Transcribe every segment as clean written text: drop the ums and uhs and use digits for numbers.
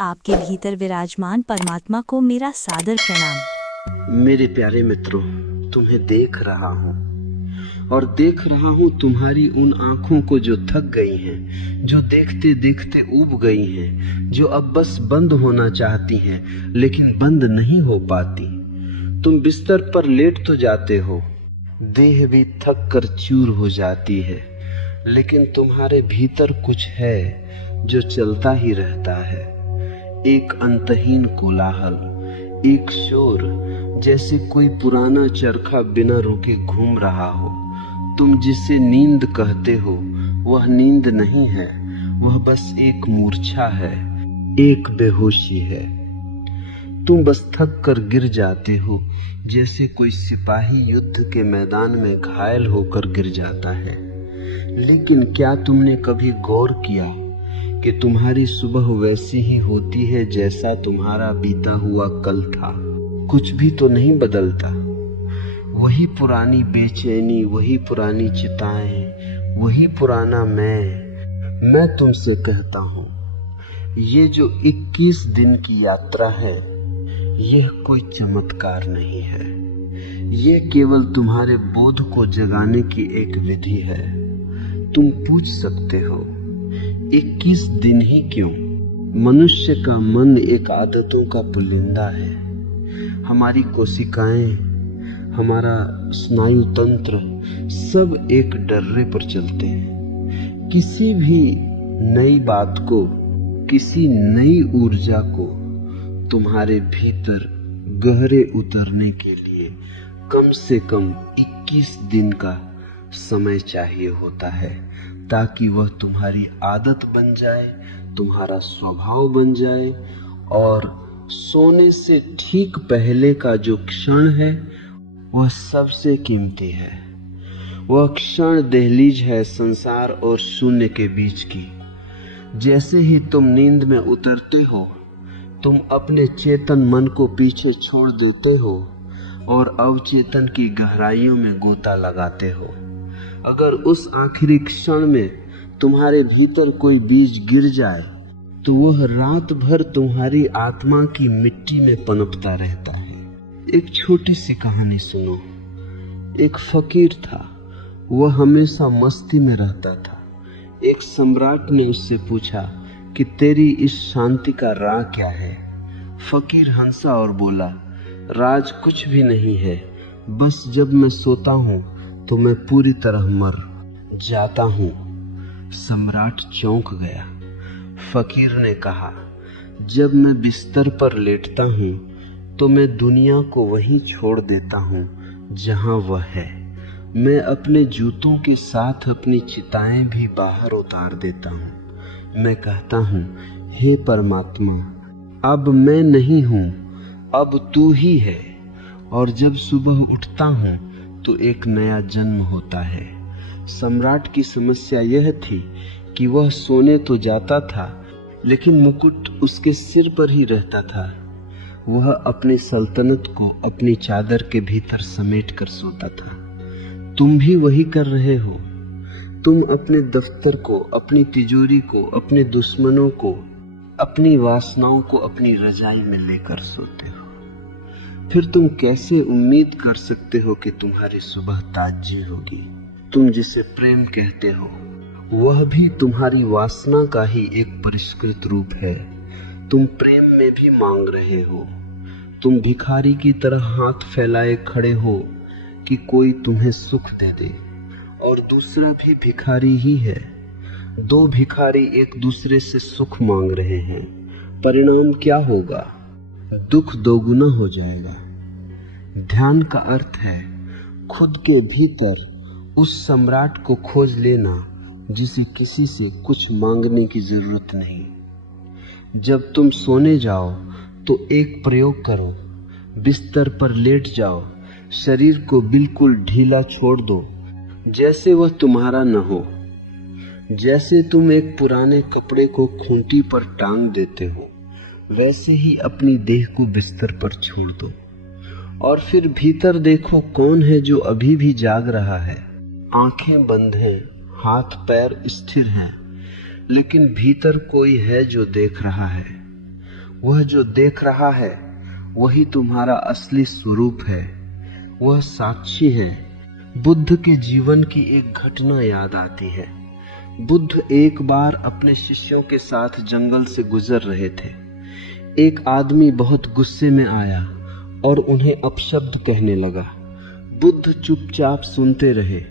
आपके भीतर विराजमान परमात्मा को मेरा सादर प्रणाम। मेरे प्यारे मित्रों, तुम्हें देख रहा हूँ और देख रहा हूँ तुम्हारी उन आंखों को जो थक गई हैं, जो देखते देखते ऊब गई हैं, जो अब बस बंद होना चाहती हैं लेकिन बंद नहीं हो पाती। तुम बिस्तर पर लेट तो जाते हो, देह भी थक कर चूर हो जाती है, लेकिन तुम्हारे भीतर कुछ है जो चलता ही रहता है। एक अंतहीन कोलाहल, एक शोर, जैसे कोई पुराना चरखा बिना रुके घूम रहा हो। तुम जिसे नींद कहते हो वह नींद नहीं है, वह बस एक मूर्छा है, एक बेहोशी है। तुम बस थक कर गिर जाते हो, जैसे कोई सिपाही युद्ध के मैदान में घायल होकर गिर जाता है। लेकिन क्या तुमने कभी गौर किया कि तुम्हारी सुबह वैसी ही होती है जैसा तुम्हारा बीता हुआ कल था? कुछ भी तो नहीं बदलता। वही पुरानी बेचैनी, वही पुरानी चिताएं, वही पुराना मैं तुमसे कहता हूँ, ये जो 21 दिन की यात्रा है, यह कोई चमत्कार नहीं है। यह केवल तुम्हारे बोध को जगाने की एक विधि है। तुम पूछ सकते हो, 21 दिन ही क्यों? मनुष्य का मन एक आदतों का पुलिंदा है। हमारी कोशिकाएं, हमारा स्नायु तंत्र सब एक डर्रे पर चलते हैं। किसी भी नई बात को, किसी नई ऊर्जा को तुम्हारे भीतर गहरे उतरने के लिए कम से कम 21 दिन का समय चाहिए होता है, ताकि वह तुम्हारी आदत बन जाए, तुम्हारा स्वभाव बन जाए। और सोने से ठीक पहले का जो क्षण है वह सबसे कीमती है। वह क्षण दहलीज है संसार और शून्य के बीच की। जैसे ही तुम नींद में उतरते हो, तुम अपने चेतन मन को पीछे छोड़ देते हो और अवचेतन की गहराइयों में गोता लगाते हो। अगर उस आखिरी क्षण में तुम्हारे भीतर कोई बीज गिर जाए तो वह रात भर तुम्हारी आत्मा की मिट्टी में पनपता रहता है। एक छोटी सी कहानी सुनो। एक फकीर था, वह हमेशा मस्ती में रहता था। एक सम्राट ने उससे पूछा कि तेरी इस शांति का राज क्या है? फकीर हंसा और बोला, राज कुछ भी नहीं है, बस जब मैं सोता हूँ तो मैं पूरी तरह मर जाता हूँ। सम्राट चौंक गया। फकीर ने कहा, जब मैं बिस्तर पर लेटता हूँ तो मैं दुनिया को वहीं छोड़ देता हूँ जहाँ वह है। मैं अपने जूतों के साथ अपनी चिताएं भी बाहर उतार देता हूँ। मैं कहता हूँ, हे परमात्मा, अब मैं नहीं हूँ, अब तू ही है। और जब सुबह उठता हूँ तो एक नया जन्म होता है। सम्राट की समस्या यह थी कि वह सोने तो जाता था, लेकिन मुकुट उसके सिर पर ही रहता था। वह अपनी सल्तनत को अपनी चादर के भीतर समेट कर सोता था। तुम भी वही कर रहे हो। तुम अपने दफ्तर को, अपनी तिजोरी को, अपने दुश्मनों को, अपनी वासनाओं को अपनी रजाई में लेकर सोते हो। फिर तुम कैसे उम्मीद कर सकते हो कि तुम्हारी सुबह ताजी होगी? तुम जिसे प्रेम कहते हो वह भी तुम्हारी वासना का ही एक परिष्कृत रूप है। तुम प्रेम में भी मांग रहे हो। तुम भिखारी की तरह हाथ फैलाए खड़े हो कि कोई तुम्हें सुख दे दे, और दूसरा भी भिखारी ही है। दो भिखारी एक दूसरे से सुख मांग रहे हैं। परिणाम क्या होगा? दुख दोगुना हो जाएगा। ध्यान का अर्थ है खुद के भीतर उस सम्राट को खोज लेना जिसे किसी से कुछ मांगने की जरूरत नहीं। जब तुम सोने जाओ तो एक प्रयोग करो। बिस्तर पर लेट जाओ, शरीर को बिल्कुल ढीला छोड़ दो, जैसे वह तुम्हारा न हो। जैसे तुम एक पुराने कपड़े को खूंटी पर टांग देते हो, वैसे ही अपनी देह को बिस्तर पर छोड़ दो। और फिर भीतर देखो कौन है जो अभी भी जाग रहा है। आंखें बंद हैं, हाथ पैर स्थिर हैं, लेकिन भीतर कोई है जो देख रहा है। वह जो देख रहा है वही तुम्हारा असली स्वरूप है, वह साक्षी है। बुद्ध के जीवन की एक घटना याद आती है। बुद्ध एक बार अपने शिष्यों के साथ जंगल से गुजर रहे थे। एक आदमी बहुत गुस्से में आया और उन्हें अपशब्द कहने लगा। बुद्ध चुपचाप सुनते रहे,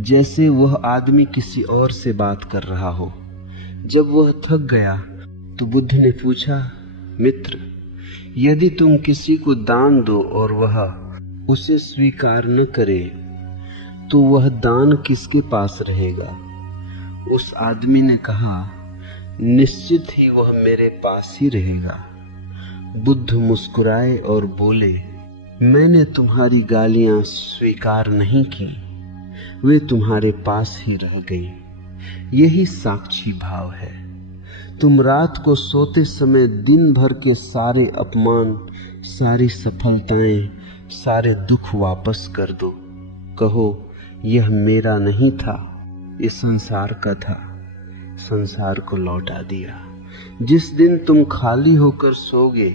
जैसे वह आदमी किसी और से बात कर रहा हो। जब वह थक गया तो बुद्ध ने पूछा, मित्र, यदि तुम किसी को दान दो और वह उसे स्वीकार न करे तो वह दान किसके पास रहेगा? उस आदमी ने कहा, निश्चित ही वह मेरे पास ही रहेगा। बुद्ध मुस्कुराए और बोले, मैंने तुम्हारी गालियां स्वीकार नहीं की, वे तुम्हारे पास ही रह गई। यही साक्षी भाव है। तुम रात को सोते समय दिन भर के सारे अपमान, सारी सफलताएं, सारे दुख वापस कर दो। कहो, यह मेरा नहीं था, ये संसार का था, संसार को लौटा दिया। जिस दिन तुम खाली होकर सोगे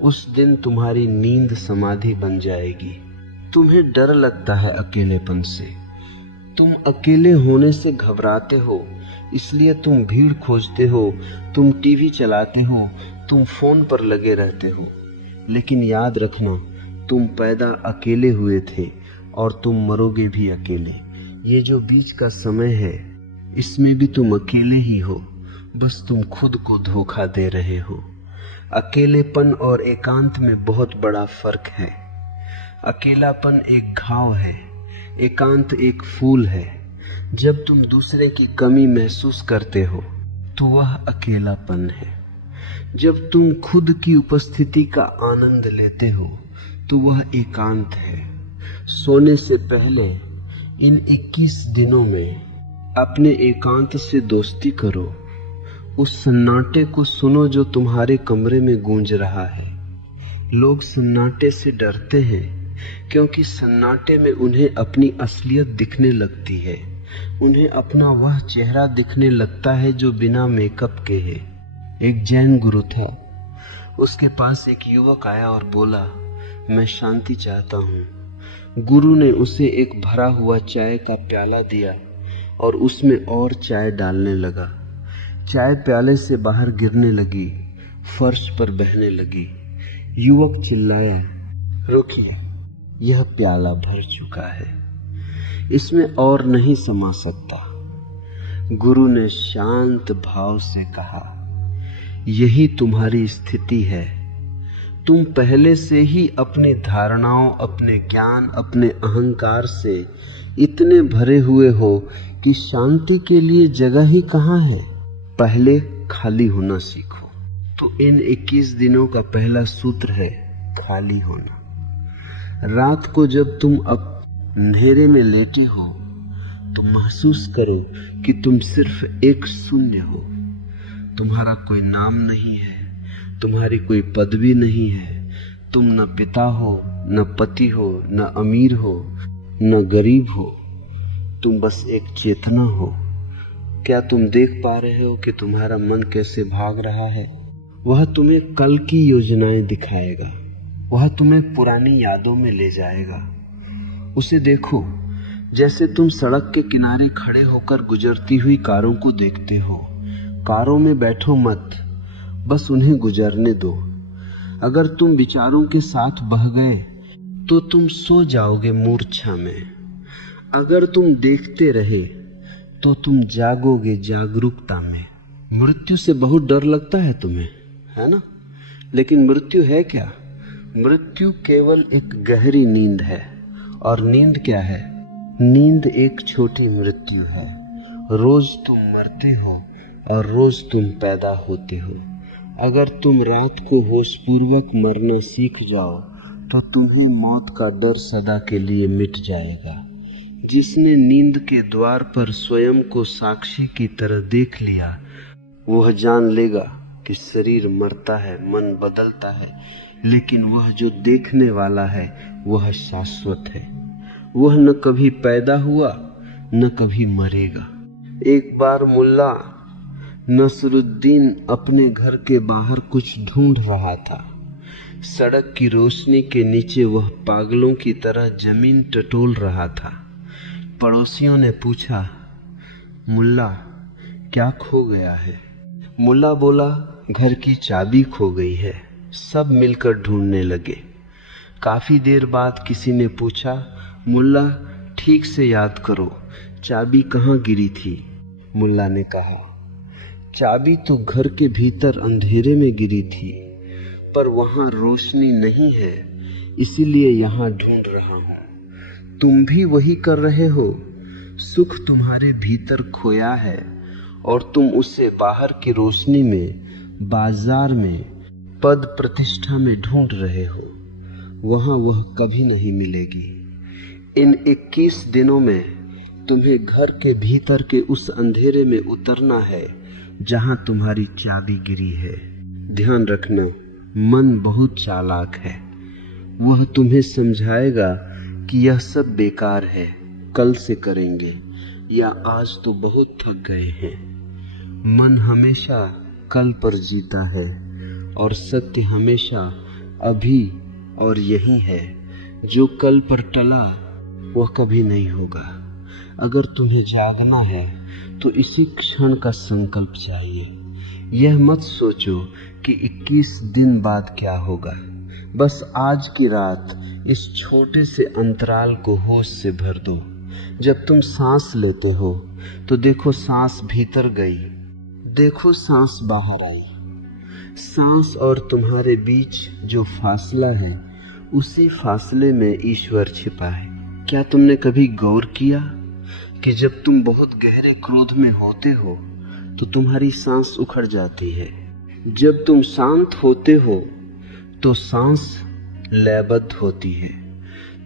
उस दिन तुम्हारी नींद समाधि बन जाएगी। तुम्हें डर लगता है अकेलेपन से, तुम अकेले होने से घबराते हो, इसलिए तुम भीड़ खोजते हो, तुम टीवी चलाते हो, तुम फोन पर लगे रहते हो। लेकिन याद रखना, तुम पैदा अकेले हुए थे और तुम मरोगे भी अकेले। ये जो बीच का समय है, इसमें भी तुम अकेले ही हो, बस तुम खुद को धोखा दे रहे हो। अकेलेपन और एकांत में बहुत बड़ा फर्क है। अकेलापन एक घाव है, एकांत एक फूल है। जब तुम दूसरे की कमी महसूस करते हो तो वह अकेलापन है। जब तुम खुद की उपस्थिति का आनंद लेते हो तो वह एकांत है। सोने से पहले इन 21 दिनों में अपने एकांत से दोस्ती करो। उस सन्नाटे को सुनो जो तुम्हारे कमरे में गूंज रहा है। लोग सन्नाटे से डरते हैं क्योंकि सन्नाटे में उन्हें अपनी असलियत दिखने लगती है। उन्हें अपना वह चेहरा दिखने लगता है जो बिना मेकअप के है। एक जैन गुरु था, उसके पास एक युवक आया और बोला, मैं शांति चाहता हूँ। गुरु ने उसे एक भरा हुआ चाय का प्याला दिया और उसमें और चाय डालने लगा। चाय प्याले से बाहर गिरने लगी, फर्श पर बहने लगी। युवक चिल्लाया, रुकिए, यह प्याला भर चुका है, इसमें और नहीं समा सकता। गुरु ने शांत भाव से कहा, यही तुम्हारी स्थिति है। तुम पहले से ही अपनी धारणाओं, अपने ज्ञान, अपने अहंकार से इतने भरे हुए हो कि शांति के लिए जगह ही कहाँ है। पहले खाली होना सीखो। तो इन 21 दिनों का पहला सूत्र है खाली होना। रात को जब तुम अंधेरे में लेटे हो तो महसूस करो कि तुम सिर्फ एक शून्य हो। तुम्हारा कोई नाम नहीं है, तुम्हारी कोई पदवी नहीं है, तुम न पिता हो, न पति हो, न अमीर हो, न गरीब हो, तुम बस एक चेतना हो। क्या तुम देख पा रहे हो कि तुम्हारा मन कैसे भाग रहा है? वह तुम्हें कल की योजनाएं दिखाएगा, वह तुम्हें पुरानी यादों में ले जाएगा। उसे देखो जैसे तुम सड़क के किनारे खड़े होकर गुजरती हुई कारों को देखते हो। कारों में बैठो मत, बस उन्हें गुजरने दो। अगर तुम विचारों के साथ बह गए तो तुम सो जाओगे मूर्छा में। अगर तुम देखते रहे तो तुम जागोगे जागरूकता में। मृत्यु से बहुत डर लगता है तुम्हें, है ना? लेकिन मृत्यु है क्या? मृत्यु केवल एक गहरी नींद है। और नींद क्या है? नींद एक छोटी मृत्यु है। रोज तुम मरते हो और रोज तुम पैदा होते हो। अगर तुम रात को होशपूर्वक मरना सीख जाओ तो तुम्हें मौत का डर सदा के लिए मिट जाएगा। जिसने नींद के द्वार पर स्वयं को साक्षी की तरह देख लिया, वह जान लेगा कि शरीर मरता है, मन बदलता है, लेकिन वह जो देखने वाला है वह शाश्वत है। वह न कभी पैदा हुआ न कभी मरेगा। एक बार मुल्ला नसरुद्दीन अपने घर के बाहर कुछ ढूंढ रहा था। सड़क की रोशनी के नीचे वह पागलों की तरह जमीन टटोल रहा था। पड़ोसियों ने पूछा, मुल्ला क्या खो गया है? मुल्ला बोला, घर की चाबी खो गई है। सब मिलकर ढूंढने लगे। काफी देर बाद किसी ने पूछा, मुल्ला ठीक से याद करो, चाबी कहाँ गिरी थी? मुल्ला ने कहा, चाबी तो घर के भीतर अंधेरे में गिरी थी, पर वहां रोशनी नहीं है, इसीलिए यहां ढूंढ रहा हूं। तुम भी वही कर रहे हो। सुख तुम्हारे भीतर खोया है और तुम उसे बाहर की रोशनी में, बाजार में, पद प्रतिष्ठा में ढूंढ रहे हो। वहां वह कभी नहीं मिलेगी। इन 21 दिनों में तुम्हें घर के भीतर के उस अंधेरे में उतरना है जहां तुम्हारी चाबी गिरी है। ध्यान रखना, मन बहुत चालाक है। वह तुम्हें समझाएगा कि यह सब बेकार है, कल से करेंगे, या आज तो बहुत थक गए हैं। मन हमेशा कल पर जीता है और सत्य हमेशा अभी और यही है। जो कल पर टला वह कभी नहीं होगा। अगर तुम्हें जागना है तो इसी क्षण का संकल्प चाहिए। यह मत सोचो कि 21 दिन बाद क्या होगा। बस आज की रात इस छोटे से अंतराल को होश से भर दो। जब तुम सांस लेते हो तो देखो सांस भीतर गई, देखो सांस बाहर आई। सांस और तुम्हारे बीच जो फासला है, उसी फासले में ईश्वर छिपा है। क्या तुमने कभी गौर किया कि जब तुम बहुत गहरे क्रोध में होते हो तो तुम्हारी सांस उखड़ जाती है। जब तुम शांत होते हो तो सांस लयबद्ध होती है।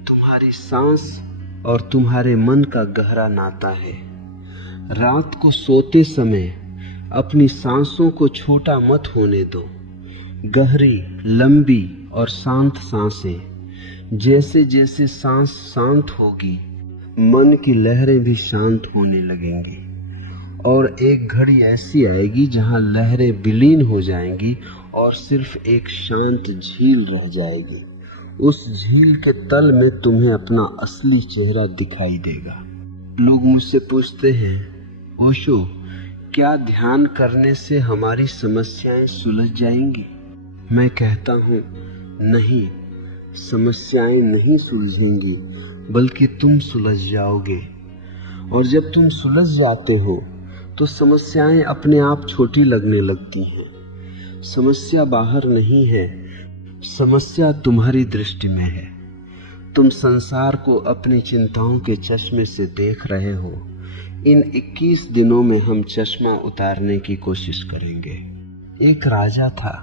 तुम्हारी सांस और तुम्हारे मन का गहरा नाता है। रात को सोते समय अपनी सांसों को छोटा मत होने दो। गहरी, लंबी और शांत सांसें। जैसे जैसे सांस शांत होगी, मन की लहरें भी शांत होने लगेंगी और एक घड़ी ऐसी आएगी जहां लहरें विलीन हो जाएंगी और सिर्फ एक शांत झील रह जाएगी। उस झील के तल में तुम्हें अपना असली चेहरा दिखाई देगा। लोग मुझसे पूछते हैं, ओशो, क्या ध्यान करने से हमारी समस्याएं सुलझ जाएंगी? मैं कहता हूं, नहीं, समस्याएं नहीं सुलझेंगी, बल्कि तुम सुलझ जाओगे। और जब तुम सुलझ जाते हो तो समस्याएं अपने आप छोटी लगने लगती हैं। समस्या बाहर नहीं है, समस्या तुम्हारी दृष्टि में है। तुम संसार को अपनी चिंताओं के चश्मे से देख रहे हो। इन 21 दिनों में हम चश्मा उतारने की कोशिश करेंगे। एक राजा था,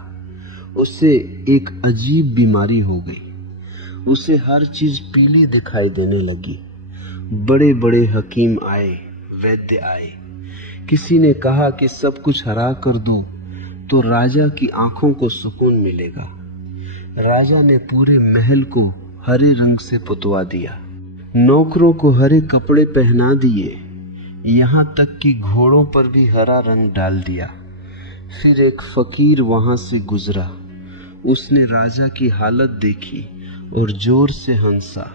उसे एक अजीब बीमारी हो गई। उसे हर चीज पीली दिखाई देने लगी। बड़े बड़े हकीम आए, वैद्य आए। किसी ने कहा कि सब कुछ हरा कर दूं तो राजा की आंखों को सुकून मिलेगा। राजा ने पूरे महल को हरे रंग से पुतवा दिया, नौकरों को हरे कपड़े पहना दिए, यहाँ तक कि घोड़ों पर भी हरा रंग डाल दिया। फिर एक फकीर वहां से गुजरा। उसने राजा की हालत देखी और जोर से हंसा।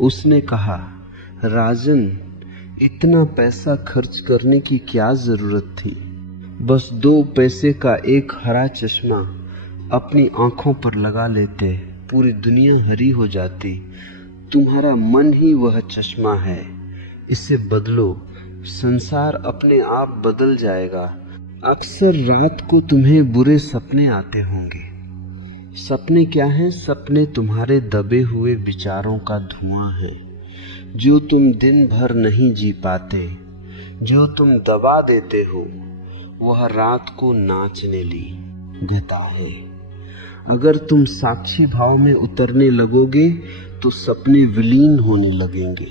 उसने कहा, राजन, इतना पैसा खर्च करने की क्या जरूरत थी? बस 2 पैसे का एक हरा चश्मा अपनी आंखों पर लगा लेते, पूरी दुनिया हरी हो जाती। तुम्हारा मन ही वह चश्मा है, इसे बदलो, संसार अपने आप बदल जाएगा। अक्सर रात को तुम्हें बुरे सपने आते होंगे। सपने क्या हैं? सपने तुम्हारे दबे हुए विचारों का धुआं है, जो तुम दिन भर नहीं जी पाते, जो तुम दबा देते हो। वह रात को नाचने ली देता है। अगर तुम साक्षी भाव में उतरने लगोगे तो सपने विलीन होने लगेंगे।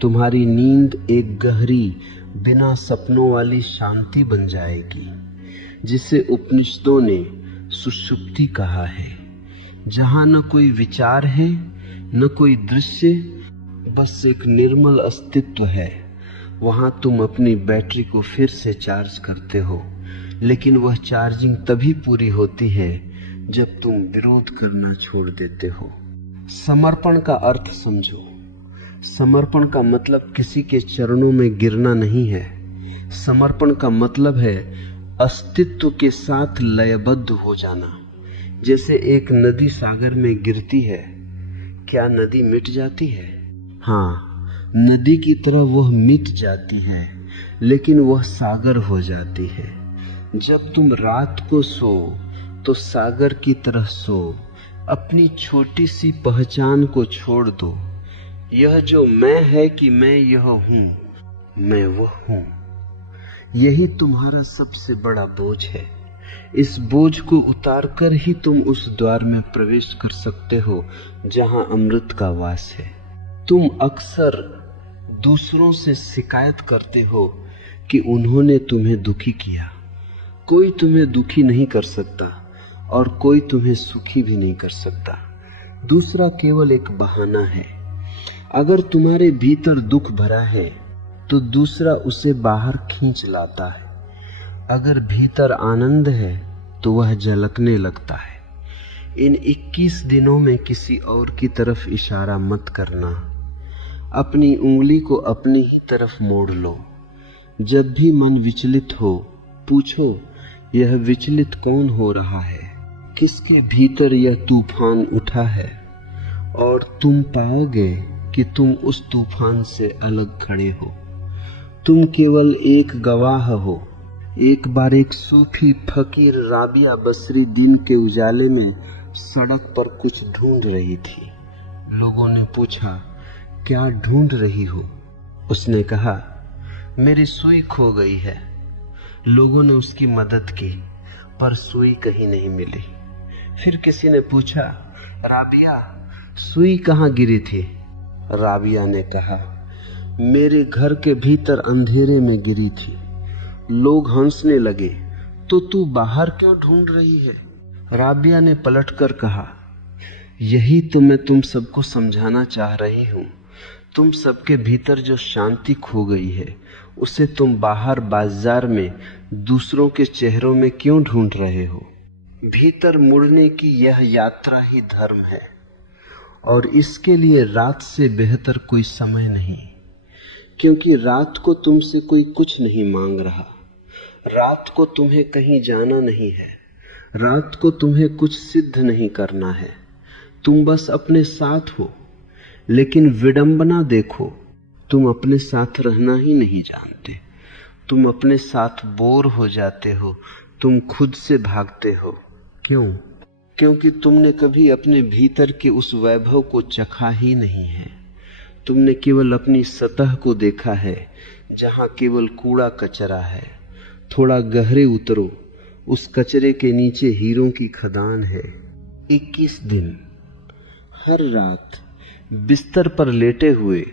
तुम्हारी नींद एक गहरी, बिना सपनों वाली शांति बन जाएगी, जिसे उपनिषदों ने सुषुप्ति कहा है, जहां न कोई विचार है, न कोई दृश्य, बस एक निर्मल अस्तित्व है। वहां तुम अपनी बैटरी को फिर से चार्ज करते हो। लेकिन वह चार्जिंग तभी पूरी होती है जब तुम विरोध करना छोड़ देते हो। समर्पण का अर्थ समझो। समर्पण का मतलब किसी के चरणों में गिरना नहीं है। समर्पण का मतलब है अस्तित्व के साथ लयबद्ध हो जाना। जैसे एक नदी सागर में गिरती है, क्या नदी मिट जाती है? हाँ, नदी की तरह वह मिट जाती है, लेकिन वह सागर हो जाती है। जब तुम रात को सो तो सागर की तरह सो। अपनी छोटी सी पहचान को छोड़ दो। यह जो मैं है कि मैं यह हूं, मैं वह हूं। यही तुम्हारा सबसे बड़ा बोझ है। इस बोझ को उतारकर ही तुम उस द्वार में प्रवेश कर सकते हो जहां अमृत का वास है। तुम अक्सर दूसरों से शिकायत करते हो कि उन्होंने तुम्हें दुखी किया। कोई तुम्हें दुखी नहीं कर सकता और कोई तुम्हें सुखी भी नहीं कर सकता। दूसरा केवल एक बहाना है। अगर तुम्हारे भीतर दुख भरा है तो दूसरा उसे बाहर खींच लाता है। अगर भीतर आनंद है तो वह झलकने लगता है। इन 21 दिनों में किसी और की तरफ इशारा मत करना। अपनी उंगली को अपनी ही तरफ मोड़ लो। जब भी मन विचलित हो, पूछो, यह विचलित कौन हो रहा है? किसके भीतर यह तूफान उठा है? और तुम पाओगे कि तुम उस तूफान से अलग खड़े हो। तुम केवल एक गवाह हो। एक बार एक सूफी फकीर राबिया बसरी दिन के उजाले में सड़क पर कुछ ढूंढ रही थी। लोगों ने पूछा, क्या ढूंढ रही हो? उसने कहा, मेरी सुई खो गई है। लोगों ने उसकी मदद की, पर सुई कहीं नहीं मिली। फिर किसी ने पूछा, राबिया, सुई कहाँ गिरी थी? राबिया ने कहा, मेरे घर के भीतर अंधेरे में गिरी थी। लोग हंसने लगे, तो तू बाहर क्यों ढूंढ रही है? राबिया ने पलटकर कहा, यही तो मैं तुम सबको समझाना चाह रही हूं। तुम सबके भीतर जो शांति खो गई है, उसे तुम बाहर बाजार में दूसरों के चेहरों में क्यों ढूंढ रहे हो? भीतर मुड़ने की यह यात्रा ही धर्म है, और इसके लिए रात से बेहतर कोई समय नहीं, क्योंकि रात को तुमसे कोई कुछ नहीं मांग रहा। रात को तुम्हें कहीं जाना नहीं है। रात को तुम्हें कुछ सिद्ध नहीं करना है। तुम बस अपने साथ हो। लेकिन विडंबना देखो, तुम अपने साथ रहना ही नहीं जानते। तुम अपने साथ बोर हो जाते हो। तुम खुद से भागते हो। क्यों? क्योंकि तुमने कभी अपने भीतर के उस वैभव को चखा ही नहीं है। तुमने केवल अपनी सतह को देखा है, जहां केवल कूड़ा कचरा है। थोड़ा गहरे उतरो, उस कचरे के नीचे हीरों की खदान है। 21 दिन, हर रात बिस्तर पर लेटे हुए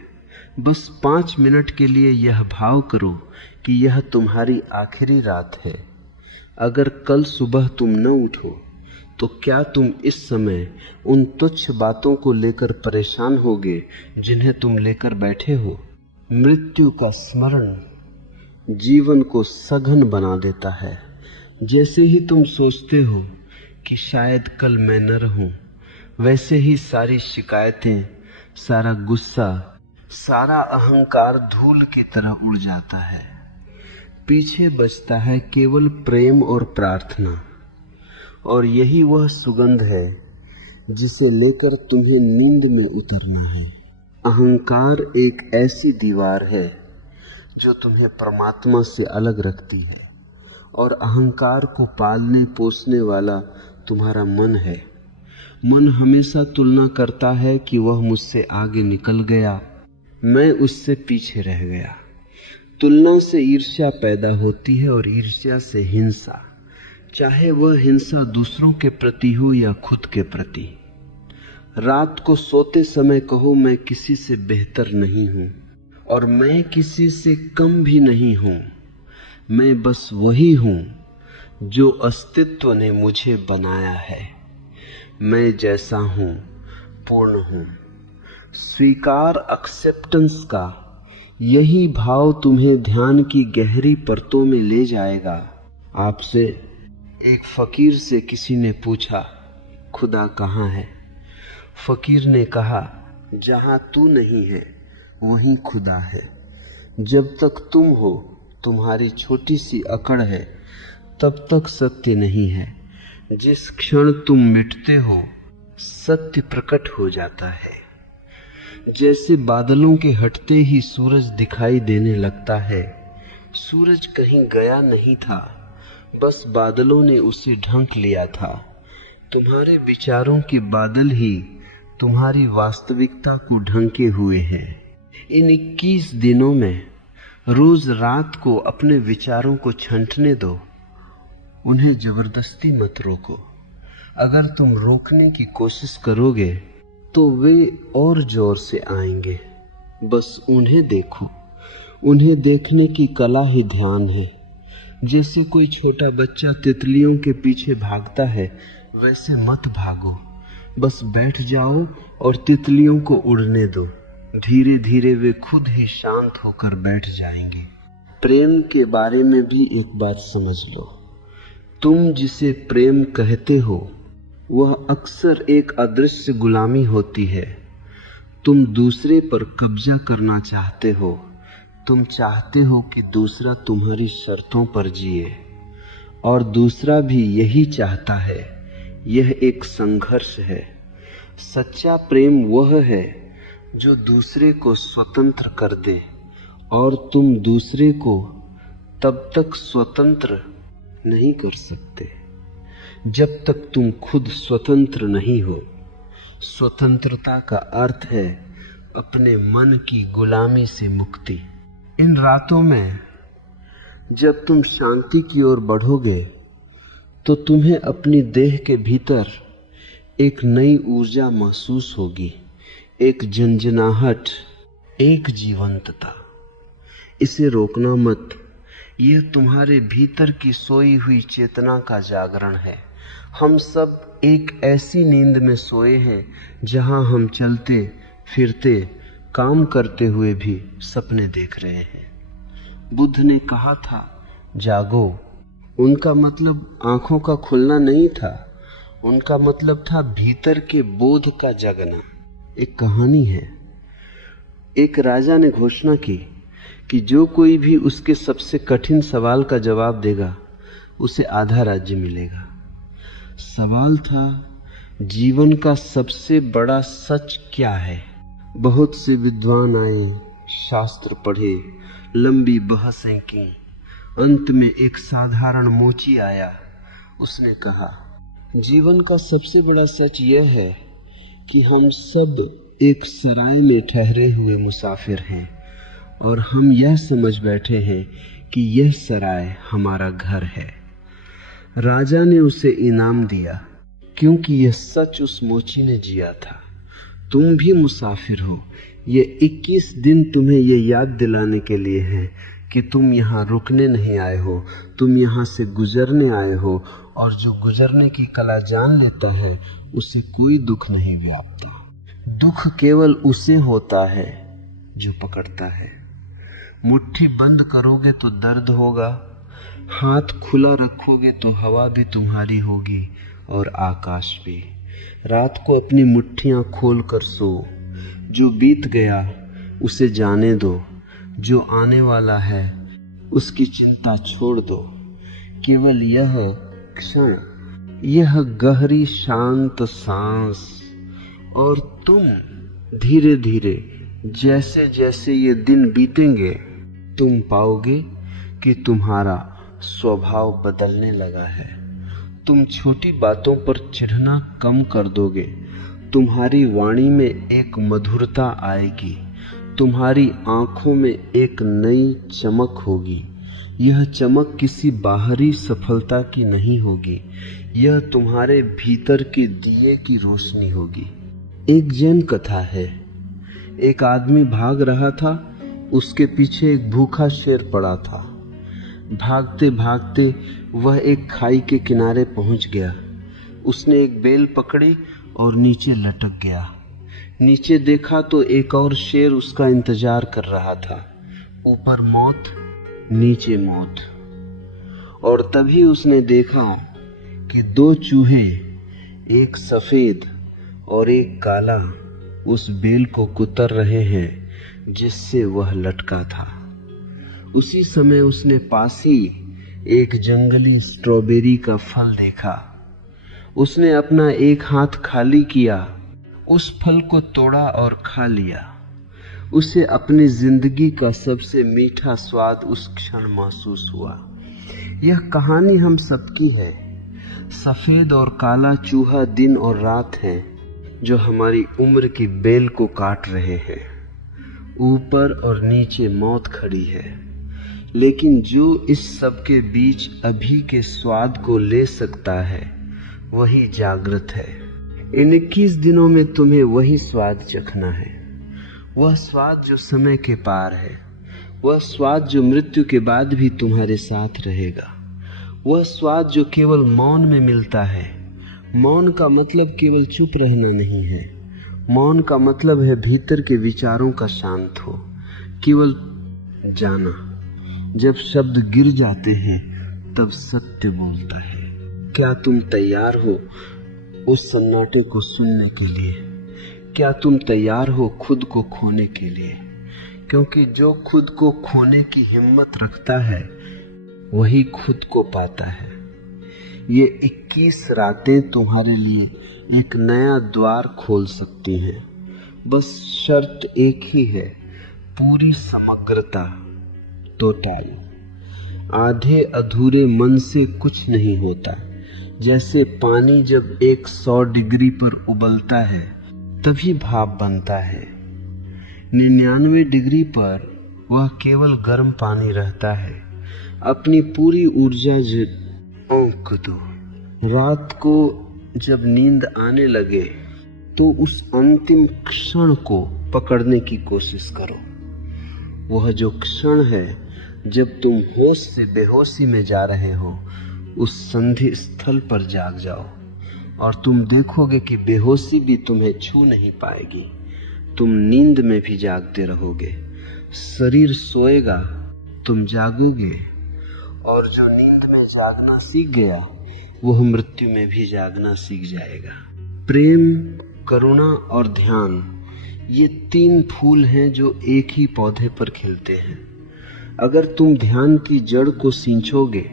बस 5 मिनट के लिए यह भाव करो कि यह तुम्हारी आखिरी रात है। अगर कल सुबह तुम न उठो तो क्या तुम इस समय उन तुच्छ बातों को लेकर परेशान होगे जिन्हें तुम लेकर बैठे हो? मृत्यु का स्मरण जीवन को सघन बना देता है। जैसे ही तुम सोचते हो कि शायद कल मैं न रहूं, वैसे ही सारी शिकायतें, सारा गुस्सा, सारा अहंकार धूल की तरह उड़ जाता है। पीछे बचता है केवल प्रेम और प्रार्थना, और यही वह सुगंध है जिसे लेकर तुम्हें नींद में उतरना है। अहंकार एक ऐसी दीवार है जो तुम्हें परमात्मा से अलग रखती है, और अहंकार को पालने पोसने वाला तुम्हारा मन है। मन हमेशा तुलना करता है कि वह मुझसे आगे निकल गया, मैं उससे पीछे रह गया। तुलना से ईर्ष्या पैदा होती है, और ईर्ष्या से हिंसा, चाहे वह हिंसा दूसरों के प्रति हो या खुद के प्रति। रात को सोते समय कहो, मैं किसी से बेहतर नहीं हूं और मैं किसी से कम भी नहीं हूं। मैं बस वही हूं जो अस्तित्व ने मुझे बनाया है। मैं जैसा हूं, पूर्ण हूं। स्वीकार, एक्सेप्टेंस का यही भाव तुम्हें ध्यान की गहरी परतों में ले जाएगा। आपसे एक फकीर से किसी ने पूछा, खुदा कहाँ है? फकीर ने कहा, जहाँ तू नहीं है वहीं खुदा है। जब तक तुम हो, तुम्हारी छोटी सी अकड़ है, तब तक सत्य नहीं है। जिस क्षण तुम मिटते हो, सत्य प्रकट हो जाता है। जैसे बादलों के हटते ही सूरज दिखाई देने लगता है। सूरज कहीं गया नहीं था, बस बादलों ने उसे ढंक लिया था। तुम्हारे विचारों के बादल ही तुम्हारी वास्तविकता को ढंके हुए हैं। इन 21 दिनों में रोज रात को अपने विचारों को छंटने दो, उन्हें जबरदस्ती मत रोको। अगर तुम रोकने की कोशिश करोगे तो वे और जोर से आएंगे। बस उन्हें देखो, उन्हें देखने की कला ही ध्यान है। जैसे कोई छोटा बच्चा तितलियों के पीछे भागता है, वैसे मत भागो। बस बैठ जाओ और तितलियों को उड़ने दो। धीरे धीरे वे खुद ही शांत होकर बैठ जाएंगे। प्रेम के बारे में भी एक बात समझ लो। तुम जिसे प्रेम कहते हो, वह अक्सर एक अदृश्य गुलामी होती है। तुम दूसरे पर कब्जा करना चाहते हो। तुम चाहते हो कि दूसरा तुम्हारी शर्तों पर जिए, और दूसरा भी यही चाहता है। यह एक संघर्ष है। सच्चा प्रेम वह है जो दूसरे को स्वतंत्र कर दे, और तुम दूसरे को तब तक स्वतंत्र नहीं कर सकते जब तक तुम खुद स्वतंत्र नहीं हो। स्वतंत्रता का अर्थ है अपने मन की गुलामी से मुक्ति। इन रातों में जब तुम शांति की ओर बढ़ोगे तो तुम्हें अपनी देह के भीतर एक नई ऊर्जा महसूस होगी, एक झंझनाहट, एक जीवंतता। इसे रोकना मत। यह तुम्हारे भीतर की सोई हुई चेतना का जागरण है। हम सब एक ऐसी नींद में सोए हैं जहां हम चलते फिरते काम करते हुए भी सपने देख रहे हैं। बुद्ध ने कहा था, जागो। उनका मतलब आंखों का खुलना नहीं था, उनका मतलब था भीतर के बोध का जगना। एक कहानी है, एक राजा ने घोषणा की कि जो कोई भी उसके सबसे कठिन सवाल का जवाब देगा, उसे आधा राज्य मिलेगा। सवाल था, जीवन का सबसे बड़ा सच क्या है? बहुत से विद्वान आए, शास्त्र पढ़े, लंबी बहसें की। अंत में एक साधारण मोची आया। उसने कहा, जीवन का सबसे बड़ा सच यह है कि हम सब एक सराय में ठहरे हुए मुसाफिर हैं, और हम यह समझ बैठे हैं कि यह सराय हमारा घर है। राजा ने उसे इनाम दिया, क्योंकि यह सच उस मोची ने जिया था। तुम भी मुसाफिर हो। ये 21 दिन तुम्हें ये याद दिलाने के लिए हैं कि तुम यहाँ रुकने नहीं आए हो, तुम यहाँ से गुजरने आए हो, और जो गुजरने की कला जान लेता है उसे कोई दुख नहीं व्यापता। दुख केवल उसे होता है जो पकड़ता है। मुट्ठी बंद करोगे तो दर्द होगा, हाथ खुला रखोगे तो हवा भी तुम्हारी होगी और आकाश भी। रात को अपनी मुट्ठियां खोल कर सो। जो बीत गया उसे जाने दो, जो आने वाला है उसकी चिंता छोड़ दो। केवल यह क्षण, यह गहरी शांत सांस, और तुम धीरे धीरे जैसे जैसे ये दिन बीतेंगे, तुम पाओगे कि तुम्हारा स्वभाव बदलने लगा है। तुम छोटी बातों पर चिढ़ना कम कर दोगे। तुम्हारी वाणी में एक मधुरता आएगी। तुम्हारी आंखों में एक नई चमक होगी। यह चमक किसी बाहरी सफलता की नहीं होगी, यह तुम्हारे भीतर के दिए की रोशनी होगी। एक जैन कथा है। एक आदमी भाग रहा था, उसके पीछे एक भूखा शेर पड़ा था। भागते भागते वह एक खाई के किनारे पहुंच गया। उसने एक बेल पकड़ी और नीचे लटक गया। नीचे देखा तो एक और शेर उसका इंतजार कर रहा था। ऊपर मौत, नीचे मौत। और तभी उसने देखा कि 2 चूहे, एक सफेद और एक काला, उस बेल को कुतर रहे हैं जिससे वह लटका था। उसी समय उसने पास ही एक जंगली स्ट्रॉबेरी का फल देखा। उसने अपना एक हाथ खाली किया, उस फल को तोड़ा और खा लिया। उसे अपनी जिंदगी का सबसे मीठा स्वाद उस क्षण महसूस हुआ। यह कहानी हम सबकी है। सफेद और काला चूहा दिन और रात है जो हमारी उम्र की बेल को काट रहे हैं। ऊपर और नीचे मौत खड़ी है, लेकिन जो इस सब के बीच अभी के स्वाद को ले सकता है वही जागृत है। इन 21 दिनों में तुम्हें वही स्वाद चखना है, वह स्वाद जो समय के पार है, वह स्वाद जो मृत्यु के बाद भी तुम्हारे साथ रहेगा, वह स्वाद जो केवल मौन में मिलता है। मौन का मतलब केवल चुप रहना नहीं है, मौन का मतलब है भीतर के विचारों का शांत हो, केवल जाना। जब शब्द गिर जाते हैं तब सत्य बोलता है। क्या तुम तैयार हो उस सन्नाटे को सुनने के लिए? क्या तुम तैयार हो खुद को खोने के लिए? क्योंकि जो खुद को खोने की हिम्मत रखता है वही खुद को पाता है। ये 21 रातें तुम्हारे लिए एक नया द्वार खोल सकती हैं। बस शर्त एक ही है, पूरी समग्रता, टोटल। आधे अधूरे मन से कुछ नहीं होता। जैसे पानी जब 100 डिग्री पर उबलता है तभी भाप बनता है, 99 डिग्री पर वह केवल गर्म पानी रहता है। अपनी पूरी ऊर्जा झोंक दो। रात को जब नींद आने लगे तो उस अंतिम क्षण को पकड़ने की कोशिश करो। वह जो क्षण है जब तुम होश से बेहोशी में जा रहे हो, उस संधि स्थल पर जाग जाओ और तुम देखोगे कि बेहोशी भी तुम्हें छू नहीं पाएगी। तुम नींद में भी जागते रहोगे। शरीर सोएगा, तुम जागोगे, और जो नींद में जागना सीख गया वह मृत्यु में भी जागना सीख जाएगा। प्रेम, करुणा और ध्यान, ये 3 फूल हैं जो एक ही पौधे पर खिलते हैं। अगर तुम ध्यान की जड़ को सींचोगे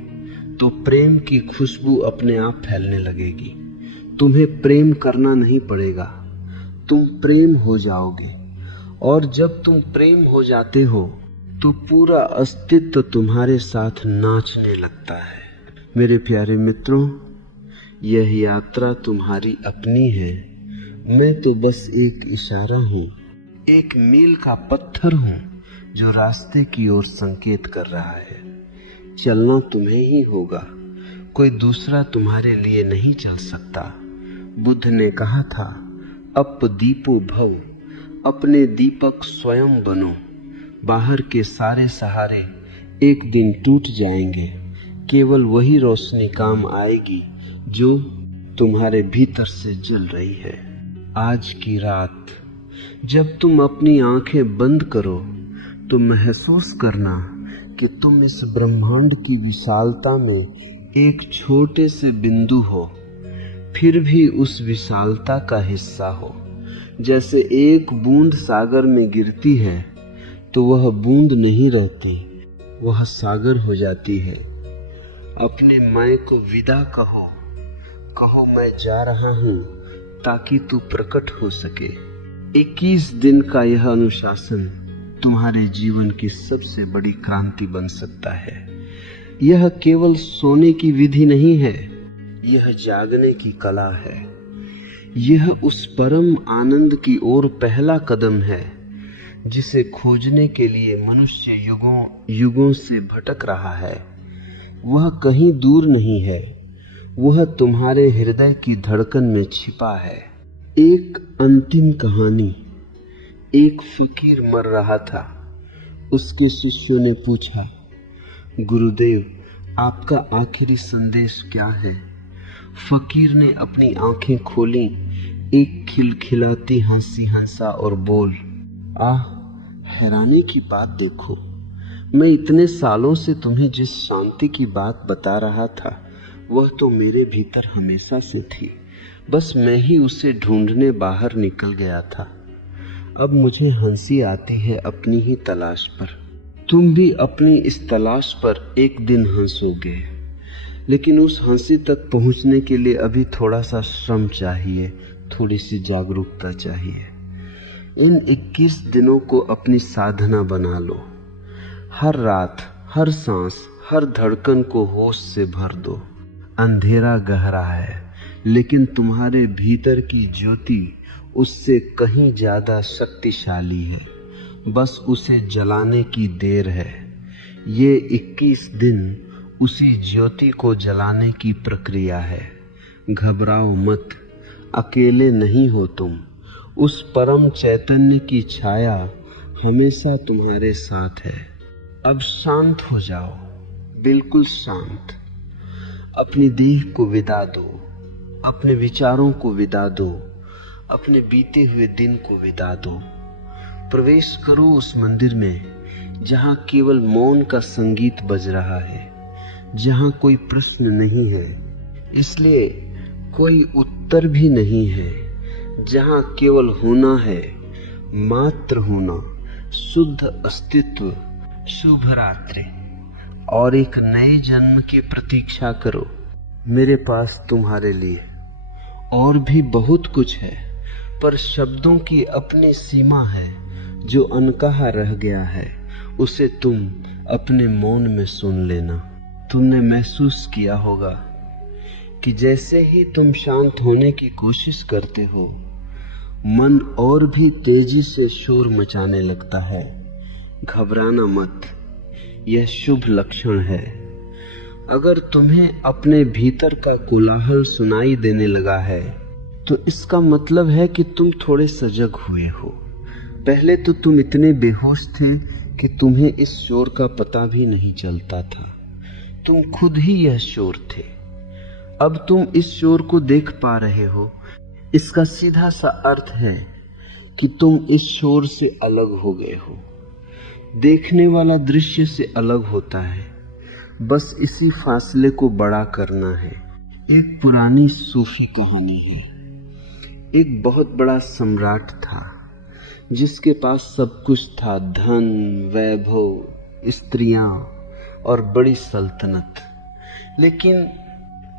तो प्रेम की खुशबू अपने आप फैलने लगेगी। तुम्हें प्रेम करना नहीं पड़ेगा, तुम प्रेम हो जाओगे। और जब तुम प्रेम हो जाते हो तो पूरा अस्तित्व तुम्हारे साथ नाचने लगता है। मेरे प्यारे मित्रों, यह यात्रा तुम्हारी अपनी है। मैं तो बस एक इशारा हूँ, एक मील का पत्थर हूँ जो रास्ते की ओर संकेत कर रहा है। चलना तुम्हें ही होगा, कोई दूसरा तुम्हारे लिए नहीं चल सकता। बुद्ध ने कहा था, अप दीपो भव, अपने दीपक स्वयं बनो। बाहर के सारे सहारे एक दिन टूट जाएंगे, केवल वही रोशनी काम आएगी जो तुम्हारे भीतर से जल रही है। आज की रात जब तुम अपनी आंखें बंद करो तो महसूस करना कि तुम इस ब्रह्मांड की विशालता में एक छोटे से बिंदु हो, फिर भी उस विशालता का हिस्सा हो। जैसे एक बूंद सागर में गिरती है तो वह बूंद नहीं रहती, वह सागर हो जाती है। अपने मैं को विदा कहो, कहो मैं जा रहा हूं ताकि तू प्रकट हो सके। 21 दिन का यह अनुशासन तुम्हारे जीवन की सबसे बड़ी क्रांति बन सकता है। यह केवल सोने की विधि नहीं है, यह जागने की कला है। यह उस परम आनंद की ओर पहला कदम है जिसे खोजने के लिए मनुष्य युगों से भटक रहा है। वह कहीं दूर नहीं है, वह तुम्हारे हृदय की धड़कन में छिपा है। एक अंतिम कहानी। एक फकीर मर रहा था। उसके शिष्यों ने पूछा, गुरुदेव, आपका आखिरी संदेश क्या है? फकीर ने अपनी आंखें खोली, एक खिलखिलाती हंसी हंसा और बोल, आह, हैरानी की बात देखो, मैं इतने सालों से तुम्हें जिस शांति की बात बता रहा था वह तो मेरे भीतर हमेशा से थी, बस मैं ही उसे ढूंढने बाहर निकल गया था। अब मुझे हंसी आती है अपनी ही तलाश पर। तुम भी अपनी इस तलाश पर एक दिन हंसोगे, लेकिन उस हंसी तक पहुंचने के लिए अभी थोड़ा सा श्रम चाहिए, थोड़ी सी जागरूकता चाहिए। इन 21 दिनों को अपनी साधना बना लो। हर रात, हर सांस, हर धड़कन को होश से भर दो। अंधेरा गहरा है, लेकिन तुम्हारे भीतर की ज्योति उससे कहीं ज्यादा शक्तिशाली है। बस उसे जलाने की देर है। ये 21 दिन उसी ज्योति को जलाने की प्रक्रिया है। घबराओ मत, अकेले नहीं हो तुम। उस परम चैतन्य की छाया हमेशा तुम्हारे साथ है। अब शांत हो जाओ, बिल्कुल शांत। अपनी देह को विदा दो, अपने विचारों को विदा दो, अपने बीते हुए दिन को विदा दो। प्रवेश करो उस मंदिर में जहां केवल मौन का संगीत बज रहा है, जहां कोई प्रश्न नहीं है, इसलिए कोई उत्तर भी नहीं है, जहां केवल होना है, मात्र होना, शुद्ध अस्तित्व। शुभ रात्रि। और एक नए जन्म की प्रतीक्षा करो। मेरे पास तुम्हारे लिए और भी बहुत कुछ है, पर शब्दों की अपनी सीमा है। जो अनकहा रह गया है उसे तुम अपने मौन में सुन लेना। तुमने महसूस किया होगा कि जैसे ही तुम शांत होने की कोशिश करते हो, मन और भी तेजी से शोर मचाने लगता है। घबराना मत, यह शुभ लक्षण है। अगर तुम्हें अपने भीतर का कोलाहल सुनाई देने लगा है तो इसका मतलब है कि तुम थोड़े सजग हुए हो। पहले तो तुम इतने बेहोश थे कि तुम्हें इस शोर का पता भी नहीं चलता था। तुम खुद ही यह शोर थे। अब तुम इस शोर को देख पा रहे हो। इसका सीधा सा अर्थ है कि तुम इस शोर से अलग हो गए हो। देखने वाला दृश्य से अलग होता है, बस इसी फासले को बड़ा करना है। एक पुरानी सूफी कहानी है। एक बहुत बड़ा सम्राट था जिसके पास सब कुछ था, धन, वैभव, स्त्रियां और बड़ी सल्तनत, लेकिन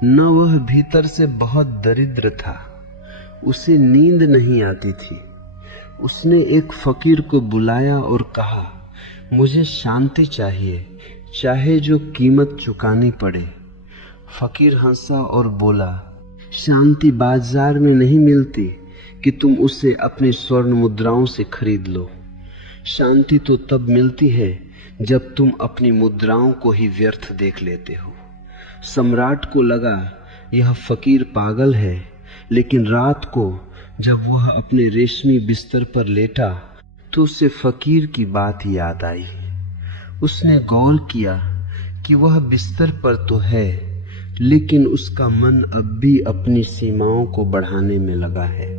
न वह भीतर से बहुत दरिद्र था। उसे नींद नहीं आती थी। उसने एक फकीर को बुलाया और कहा, मुझे शांति चाहिए, चाहे जो कीमत चुकानी पड़े। फकीर हंसा और बोला, शांति बाजार में नहीं मिलती कि तुम उसे अपनी स्वर्ण मुद्राओं से खरीद लो। शांति तो तब मिलती है जब तुम अपनी मुद्राओं को ही व्यर्थ देख लेते हो। सम्राट को लगा यह फकीर पागल है, लेकिन रात को जब वह अपने रेशमी बिस्तर पर लेटा तो उसे फकीर की बात याद आई। उसने गौर किया कि वह बिस्तर पर तो है, लेकिन उसका मन अब भी अपनी सीमाओं को बढ़ाने में लगा है।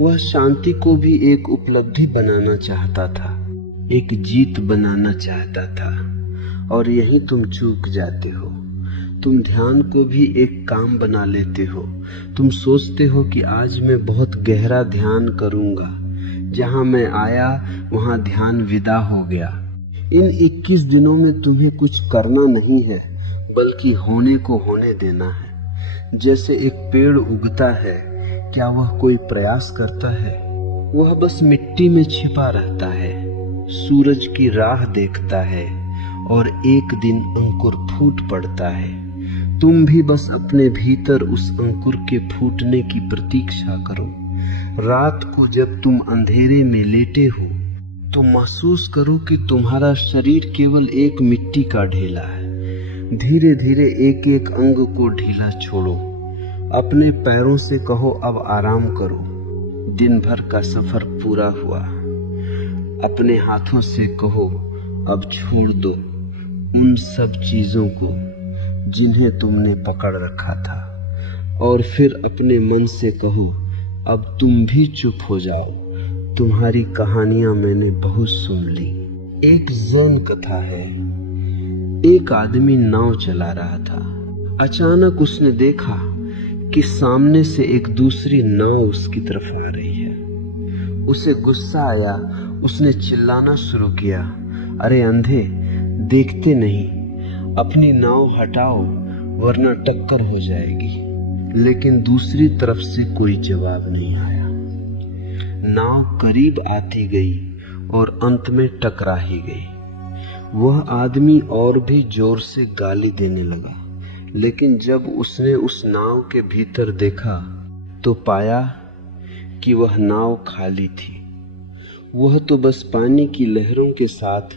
वह शांति को भी एक उपलब्धि बनाना चाहता था, एक जीत बनाना चाहता था, और यही तुम चूक जाते हो। तुम ध्यान को भी एक काम बना लेते हो। तुम सोचते हो कि आज मैं बहुत गहरा ध्यान करूंगा, जहां मैं आया वहां ध्यान विदा हो गया। इन 21 दिनों में तुम्हें कुछ करना नहीं है, बल्कि होने को होने देना है। जैसे एक पेड़ उगता है, क्या वह कोई प्रयास करता है? वह बस मिट्टी में छिपा रहता है, सूरज की राह देखता है और एक दिन अंकुर फूट पड़ता है। तुम भी बस अपने भीतर उस अंकुर के फूटने की प्रतीक्षा करो। रात को जब तुम अंधेरे में लेटे हो तो महसूस करो कि तुम्हारा शरीर केवल एक मिट्टी का ढेला है। धीरे धीरे एक एक अंग को ढीला छोड़ो। अपने पैरों से कहो, अब आराम करो, दिन भर का सफर पूरा हुआ। अपने हाथों से कहो, अब छोड़ दो उन सब चीजों को जिन्हें तुमने पकड़ रखा था। और फिर अपने मन से कहो, अब तुम भी चुप हो जाओ, तुम्हारी कहानियां मैंने बहुत सुन ली। एक जैन कथा है। एक आदमी नाव चला रहा था। अचानक उसने देखा कि सामने से एक दूसरी नाव उसकी तरफ आ रही है। उसे गुस्सा आया। उसने चिल्लाना शुरू किया, अरे अंधे, देखते नहीं, अपनी नाव हटाओ वरना टक्कर हो जाएगी। लेकिन दूसरी तरफ से कोई जवाब नहीं आया। नाव करीब आती गई और अंत में टकरा ही गई। वह आदमी और भी जोर से गाली देने लगा, लेकिन जब उसने उस नाव के भीतर देखा तो पाया कि वह नाव खाली थी। वह तो बस पानी की लहरों के साथ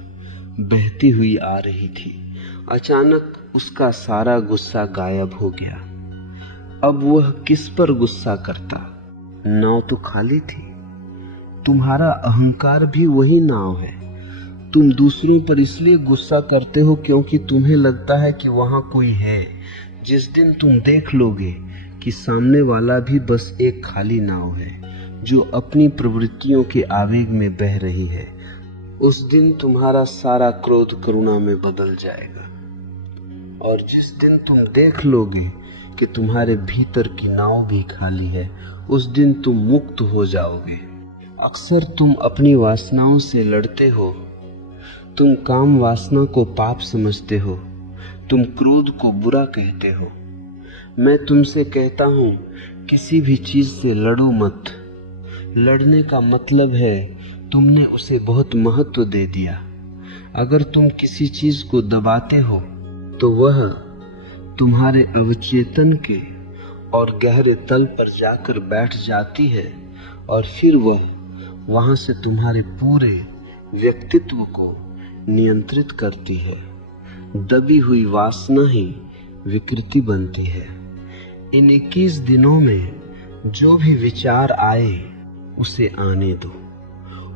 बहती हुई आ रही थी। अचानक उसका सारा गुस्सा गायब हो गया। अब वह किस पर गुस्सा करता? नाव तो खाली थी। तुम्हारा अहंकार भी वही नाव है। तुम दूसरों पर इसलिए गुस्सा करते हो क्योंकि तुम्हें लगता है कि वहां कोई है। जिस दिन तुम देख लोगे कि सामने वाला भी बस एक खाली नाव है जो अपनी प्रवृत्तियों के आवेग में बह रही है, उस दिन तुम्हारा सारा क्रोध करुणा में बदल जाएगा। और जिस दिन तुम देख लोगे कि तुम्हारे भीतर की नाव भी खाली है, उस दिन तुम मुक्त हो जाओगे। अक्सर तुम अपनी वासनाओं से लड़ते हो। तुम काम वासना को पाप समझते हो। तुम क्रोध को बुरा कहते हो। मैं तुमसे कहता हूं, किसी भी चीज से लड़ो मत। लड़ने का मतलब है तुमने उसे बहुत महत्व दे दिया। अगर तुम किसी चीज को दबाते हो तो वह तुम्हारे अवचेतन के और गहरे तल पर जाकर बैठ जाती है और फिर वह वहां से तुम्हारे पूरे व्यक्तित्व को नियंत्रित करती है। दबी हुई वासना ही विकृति बनती है। इन 21 दिनों में जो भी विचार आए उसे आने दो।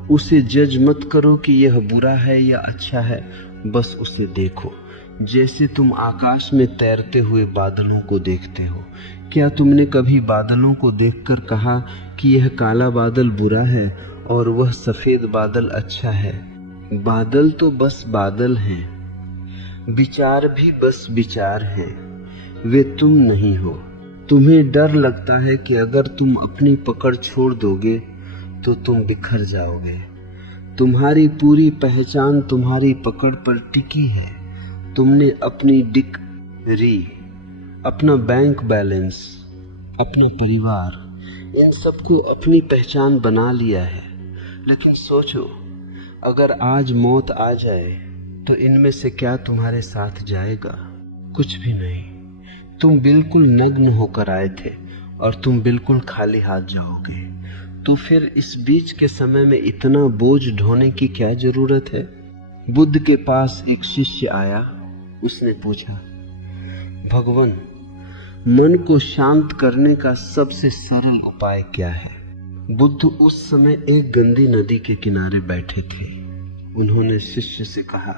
उसे जज मत करो कि यह बुरा है या अच्छा है, बस उसे देखो जैसे तुम आकाश में तैरते हुए बादलों को देखते हो। क्या तुमने कभी बादलों को देखकर कहा कि यह काला बादल बुरा है और वह सफेद बादल अच्छा है? बादल तो बस बादल हैं। विचार भी बस विचार हैं। वे तुम नहीं हो। तुम्हें डर लगता है कि अगर तुम अपनी पकड़ छोड़ दोगे तो तुम बिखर जाओगे। तुम्हारी पूरी पहचान तुम्हारी पकड़ पर टिकी है। तुमने अपनी डिग्री, अपना बैंक बैलेंस, अपना परिवार, इन सबको अपनी पहचान बना लिया है। लेकिन सोचो, अगर आज मौत आ जाए तो इनमें से क्या तुम्हारे साथ जाएगा? कुछ भी नहीं। तुम बिल्कुल नग्न होकर आए थे और तुम बिल्कुल खाली हाथ जाओगे। तो फिर इस बीच के समय में इतना बोझ ढोने की क्या जरूरत है? बुद्ध के पास एक शिष्य आया। उसने पूछा, भगवान, मन को शांत करने का सबसे सरल उपाय क्या है? बुद्ध उस समय एक गंदी नदी के किनारे बैठे थे। उन्होंने शिष्य से कहा,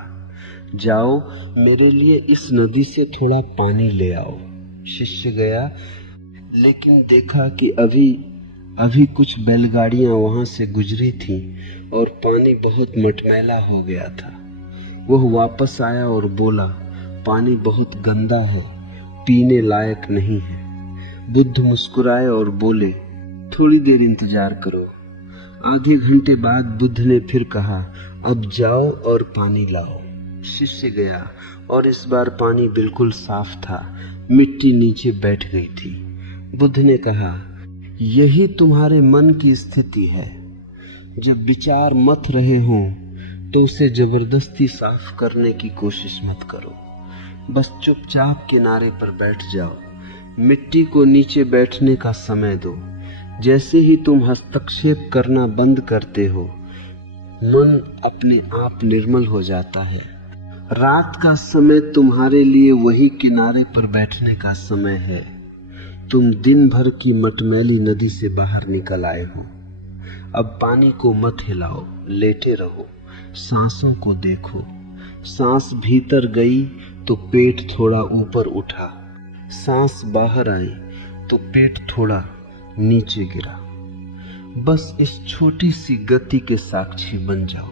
जाओ मेरे लिए इस नदी से थोड़ा पानी ले आओ। शिष्य गया, लेकिन देखा कि अभी कुछ बैलगाड़ियां वहां से गुजरी थीं और पानी बहुत मटमैला हो गया था। वह वापस आया और बोला, पानी बहुत गंदा है, पीने लायक नहीं है। बुद्ध मुस्कुराए और बोले, थोड़ी देर इंतजार करो। आधे घंटे बाद बुद्ध ने फिर कहा, अब जाओ और पानी लाओ। शिष्य गया और इस बार पानी बिल्कुल साफ था। मिट्टी नीचे बैठ गई थी। बुद्ध ने कहा, यही तुम्हारे मन की स्थिति है। जब विचार मत रहे हों तो उसे जबरदस्ती साफ करने की कोशिश मत करो। बस चुपचाप किनारे पर बैठ जाओ। मिट्टी को नीचे बैठने का समय दो। जैसे ही तुम हस्तक्षेप करना बंद करते हो, मन अपने आप निर्मल हो जाता है। रात का समय तुम्हारे लिए वही किनारे पर बैठने का समय है। तुम दिन भर की मटमैली नदी से बाहर निकल आए हो। अब पानी को मत हिलाओ, लेटे रहो। सांसों को देखो। सांस भीतर गई तो पेट थोड़ा ऊपर उठा। सांस बाहर आई तो पेट थोड़ा नीचे गिरा। बस इस छोटी सी गति के साक्षी बन जाओ।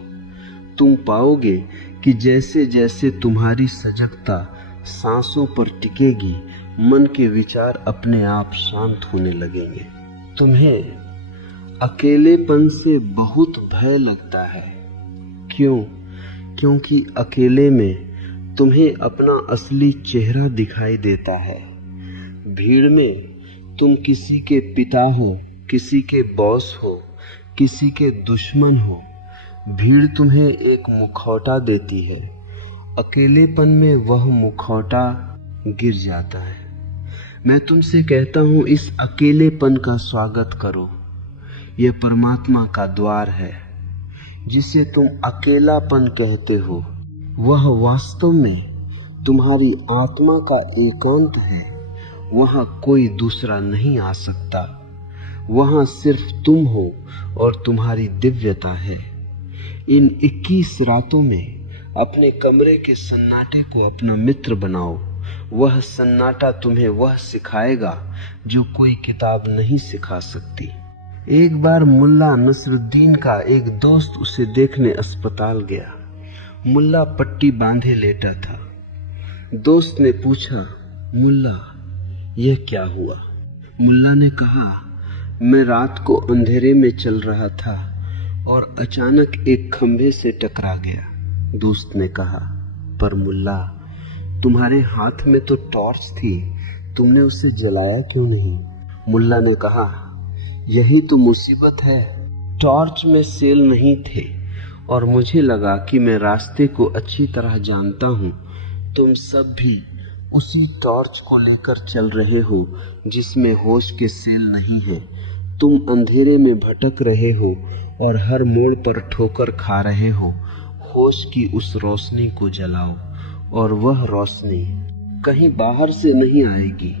तुम पाओगे कि जैसे जैसे तुम्हारी सजगता सांसों पर टिकेगी, मन के विचार अपने आप शांत होने लगेंगे। तुम्हें अकेलेपन से बहुत भय लगता है। क्यों? क्योंकि अकेले में तुम्हें अपना असली चेहरा दिखाई देता है। भीड़ में तुम किसी के पिता हो, किसी के बॉस हो, किसी के दुश्मन हो। भीड़ तुम्हें एक मुखौटा देती है। अकेलेपन में वह मुखौटा गिर जाता है। मैं तुमसे कहता हूं, इस अकेलेपन का स्वागत करो। यह परमात्मा का द्वार है। जिसे तुम अकेलापन कहते हो, वह वास्तव में तुम्हारी आत्मा का एकांत है। वहां कोई दूसरा नहीं आ सकता। वहां सिर्फ तुम हो और तुम्हारी दिव्यता है। इन 21 रातों में अपने कमरे के सन्नाटे को अपना मित्र बनाओ। वह सन्नाटा तुम्हें वह सिखाएगा जो कोई किताब नहीं सिखा सकती। एक बार मुल्ला नसरुद्दीन का एक दोस्त उसे देखने अस्पताल गया। मुल्ला पट्टी बांधे लेटा था। दोस्त ने पूछा, मुल्ला यह क्या हुआ? मुल्ला ने कहा, मैं रात को अंधेरे में चल रहा था और अचानक एक खंभे से टकरा गया। दोस्त ने कहा, पर मुल्ला तुम्हारे हाथ में तो टॉर्च थी, तुमने उसे जलाया क्यों नहीं? मुल्ला ने कहा, यही तो मुसीबत है। टॉर्च में सेल नहीं थे और मुझे लगा कि मैं रास्ते को अच्छी तरह जानता हूं। तुम सब भी उसी टॉर्च को लेकर चल रहे हो जिसमें होश के सेल नहीं है। तुम अंधेरे में भटक रहे हो और हर मोड़ पर ठोकर खा रहे हो। होश की उस रोशनी को जलाओ और वह रोशनी कहीं बाहर से नहीं आएगी,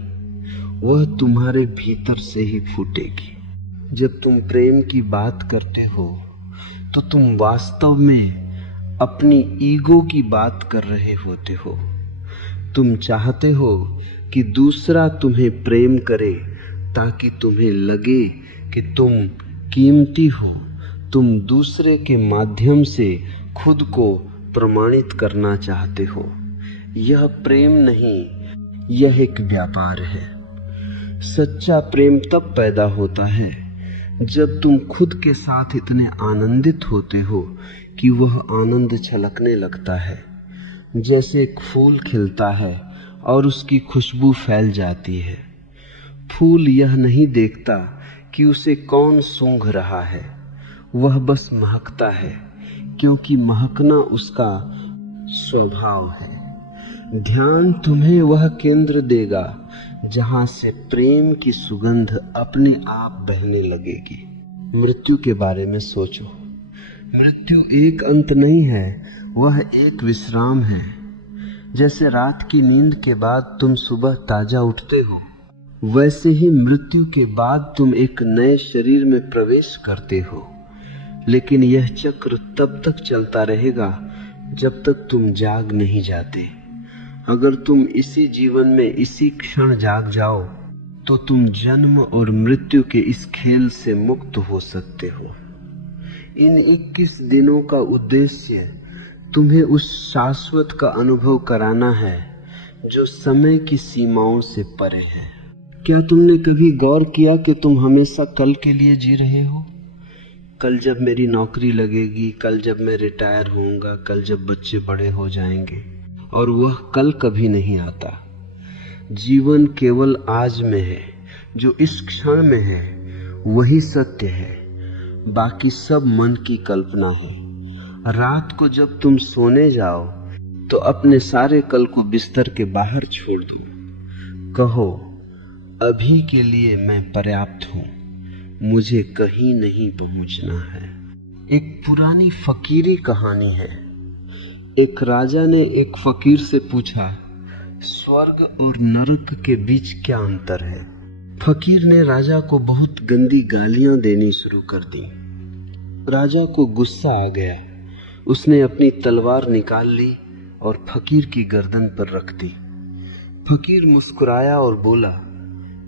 वह तुम्हारे भीतर से ही फूटेगी। जब तुम प्रेम की बात करते हो तो तुम वास्तव में अपनी ईगो की बात कर रहे होते हो। तुम चाहते हो कि दूसरा तुम्हें प्रेम करे ताकि तुम्हें लगे कि तुम कीमती हो। तुम दूसरे के माध्यम से खुद को प्रमाणित करना चाहते हो। यह प्रेम नहीं, यह एक व्यापार है। सच्चा प्रेम तब पैदा होता है जब तुम खुद के साथ इतने आनंदित होते हो कि वह आनंद छलकने लगता है। जैसे एक फूल खिलता है और उसकी खुशबू फैल जाती है। फूल यह नहीं देखता कि उसे कौन सूंघ रहा है, वह बस महकता है, क्योंकि महकना उसका स्वभाव है। ध्यान तुम्हें वह केंद्र देगा जहां से प्रेम की सुगंध अपने आप बहने लगेगी। मृत्यु के बारे में सोचो। मृत्यु एक अंत नहीं है, वह एक विश्राम है। जैसे रात की नींद के बाद तुम सुबह ताजा उठते हो, वैसे ही मृत्यु के बाद तुम एक नए शरीर में प्रवेश करते हो। लेकिन यह चक्र तब तक चलता रहेगा जब तक तुम जाग नहीं जाते। अगर तुम इसी जीवन में इसी क्षण जाग जाओ तो तुम जन्म और मृत्यु के इस खेल से मुक्त हो सकते हो। इन 21 दिनों का उद्देश्य तुम्हें उस शाश्वत का अनुभव कराना है जो समय की सीमाओं से परे है। क्या तुमने कभी गौर किया कि तुम हमेशा कल के लिए जी रहे हो? कल जब मेरी नौकरी लगेगी, कल जब मैं रिटायर होऊंगा, कल जब बच्चे बड़े हो जाएंगे, और वह कल कभी नहीं आता। जीवन केवल आज में है। जो इस क्षण में है वही सत्य है, बाकी सब मन की कल्पना है। रात को जब तुम सोने जाओ तो अपने सारे कल को बिस्तर के बाहर छोड़ दो। कहो, अभी के लिए मैं पर्याप्त हूं, मुझे कहीं नहीं पहुंचना है। एक पुरानी फकीरी कहानी है। एक राजा ने एक फकीर से पूछा, स्वर्ग और नरक के बीच क्या अंतर है? फकीर ने राजा को बहुत गंदी गालियां देनी शुरू कर दी। राजा को गुस्सा आ गया। उसने अपनी तलवार निकाल ली और फकीर की गर्दन पर रख दी। फकीर मुस्कुराया और बोला,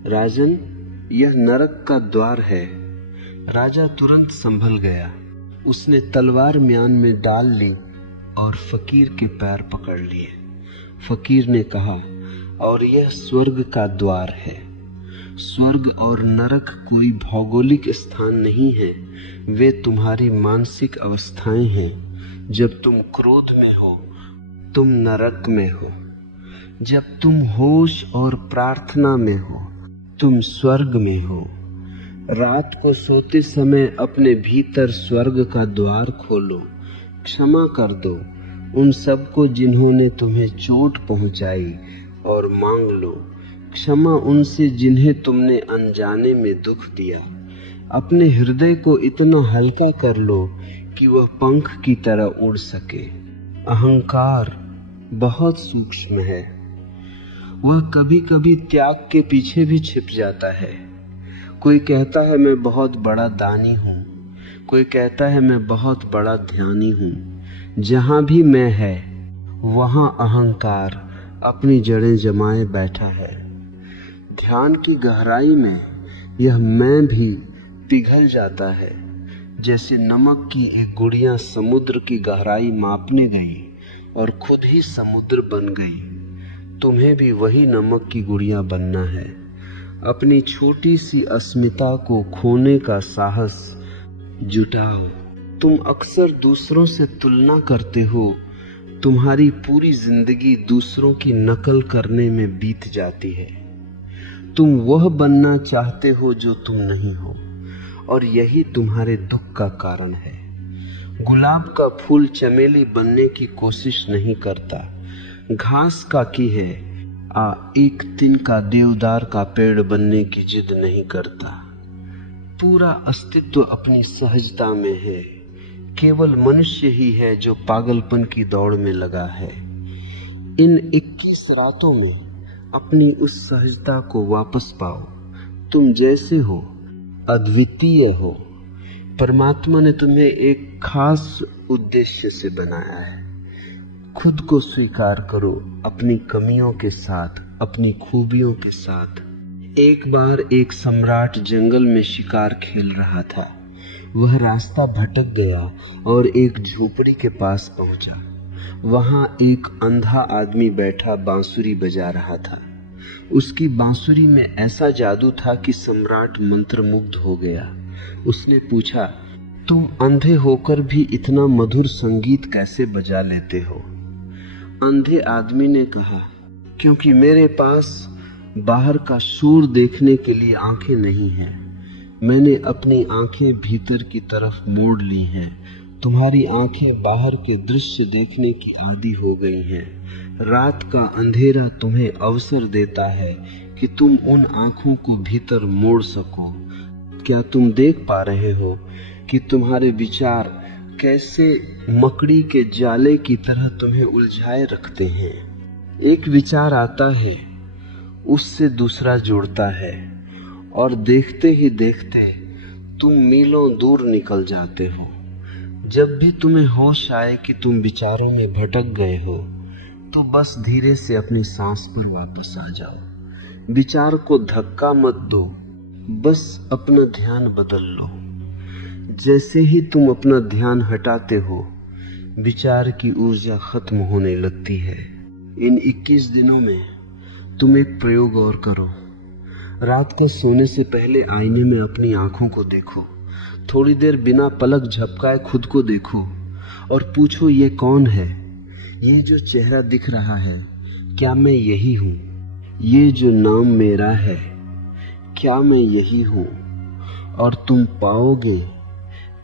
राजन, यह नरक का द्वार है। राजा तुरंत संभल गया। उसने तलवार म्यान में डाल ली और फकीर के पैर पकड़ लिए। फकीर ने कहा, और यह स्वर्ग का द्वार है। स्वर्ग और नरक कोई भौगोलिक स्थान नहीं है, वे तुम्हारी मानसिक अवस्थाएं हैं। जब तुम क्रोध में हो तुम नरक में हो, जब तुम होश और प्रार्थना में हो तुम स्वर्ग में हो। रात को सोते समय अपने भीतर स्वर्ग का द्वार खोलो। क्षमा कर दो उन सबको जिन्होंने तुम्हें चोट पहुंचाई और मांग लो क्षमा उनसे जिन्हें तुमने अनजाने में दुख दिया। अपने हृदय को इतना हल्का कर लो कि वह पंख की तरह उड़ सके। अहंकार बहुत सूक्ष्म है, वह कभी कभी त्याग के पीछे भी छिप जाता है। कोई कहता है मैं बहुत बड़ा दानी हूँ, कोई कहता है मैं बहुत बड़ा ध्यानी हूँ। जहाँ भी मैं है वहाँ अहंकार अपनी जड़ें जमाए बैठा है। ध्यान की गहराई में यह मैं भी पिघल जाता है। जैसे नमक की एक गुड़िया समुद्र की गहराई मापने गई और खुद ही समुद्र बन गई। तुम्हें भी वही नमक की गुड़िया बनना है। अपनी छोटी सी अस्मिता को खोने का साहस जुटाओ। तुम अक्सर दूसरों से तुलना करते हो। तुम्हारी पूरी जिंदगी दूसरों की नकल करने में बीत जाती है। तुम वह बनना चाहते हो जो तुम नहीं हो, और यही तुम्हारे दुख का कारण है। गुलाब का फूल चमेली बनने की कोशिश नहीं करता। घास का की है एक तिनका देवदार का पेड़ बनने की जिद नहीं करता। पूरा अस्तित्व अपनी सहजता में है। केवल मनुष्य ही है जो पागलपन की दौड़ में लगा है। इन 21 रातों में अपनी उस सहजता को वापस पाओ। तुम जैसे हो अद्वितीय हो। परमात्मा ने तुम्हें एक खास उद्देश्य से बनाया है। खुद को स्वीकार करो, अपनी कमियों के साथ, अपनी खूबियों के साथ। एक बार एक सम्राट जंगल में शिकार खेल रहा था। वह रास्ता भटक गया और एक झोपड़ी के पास पहुंचा। वहां एक अंधा आदमी बैठा बांसुरी बजा रहा था। उसकी बांसुरी में ऐसा जादू था कि सम्राट मंत्रमुग्ध हो गया। उसने पूछा, तुम अंधे होकर भी इतना मधुर संगीत कैसे बजा लेते हो? अंधे आदमी ने कहा, क्योंकि मेरे पास बाहर का शोर देखने के लिए आंखें नहीं हैं। मैंने अपनी आंखें भीतर की तरफ मोड़ ली हैं। तुम्हारी आंखें बाहर के दृश्य देखने की आदी हो गई हैं। रात का अंधेरा तुम्हें अवसर देता है कि तुम उन आंखों को भीतर मोड़ सको। क्या तुम देख पा रहे हो कि तुम्हारे विचार कैसे मकड़ी के जाले की तरह तुम्हें उलझाए रखते हैं? एक विचार आता है, उससे दूसरा जुड़ता है, और देखते ही देखते तुम मीलों दूर निकल जाते हो। जब भी तुम्हें होश आए कि तुम विचारों में भटक गए हो, तो बस धीरे से अपनी सांस पर वापस आ जाओ। विचार को धक्का मत दो, बस अपना ध्यान बदल लो। जैसे ही तुम अपना ध्यान हटाते हो, विचार की ऊर्जा खत्म होने लगती है। इन 21 दिनों में तुम एक प्रयोग और करो। रात को सोने से पहले आईने में अपनी आंखों को देखो। थोड़ी देर बिना पलक झपकाए खुद को देखो और पूछो, ये कौन है? ये जो चेहरा दिख रहा है, क्या मैं यही हूँ? ये जो नाम मेरा है, क्या मैं यही हूँ? और तुम पाओगे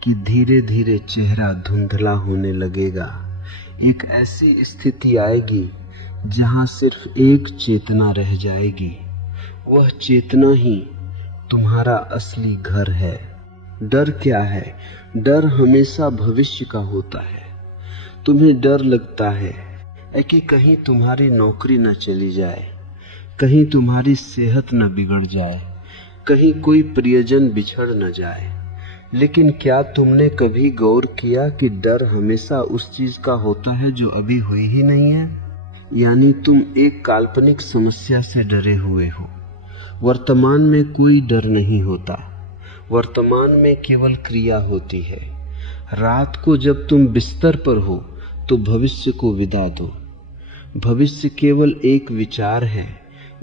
कि धीरे धीरे चेहरा धुंधला होने लगेगा। एक ऐसी स्थिति आएगी जहां सिर्फ एक चेतना रह जाएगी। वह चेतना ही तुम्हारा असली घर है। डर क्या है? डर हमेशा भविष्य का होता है। तुम्हें डर लगता है कि कहीं तुम्हारी नौकरी न चली जाए, कहीं तुम्हारी सेहत न बिगड़ जाए, कहीं कोई प्रियजन बिछड़ न जाए। लेकिन क्या तुमने कभी गौर किया कि डर हमेशा उस चीज का होता है जो अभी हुई ही नहीं है? यानी तुम एक काल्पनिक समस्या से डरे हुए हो। वर्तमान में कोई डर नहीं होता। वर्तमान में केवल क्रिया होती है। रात को जब तुम बिस्तर पर हो तो भविष्य को विदा दो। भविष्य केवल एक विचार है,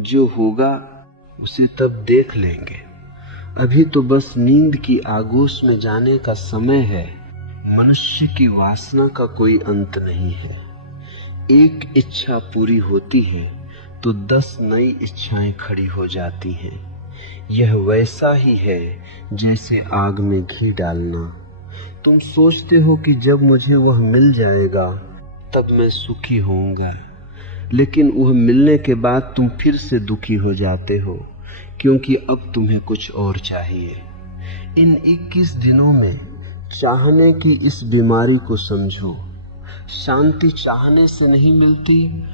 जो होगा उसे तब देख लेंगे। अभी तो बस नींद की आगोश में जाने का समय है। मनुष्य की वासना का कोई अंत नहीं है। एक इच्छा पूरी होती है तो 10 नई इच्छाएं खड़ी हो जाती हैं। यह वैसा ही है जैसे आग में घी डालना। तुम सोचते हो कि जब मुझे वह मिल जाएगा तब मैं सुखी होऊंगा, लेकिन वह मिलने के बाद तुम फिर से दुखी हो जाते हो, क्योंकि अब तुम्हें कुछ और चाहिए। इन 21 दिनों में चाहने की इस बीमारी को समझो। शांति चाहने से नहीं मिलती,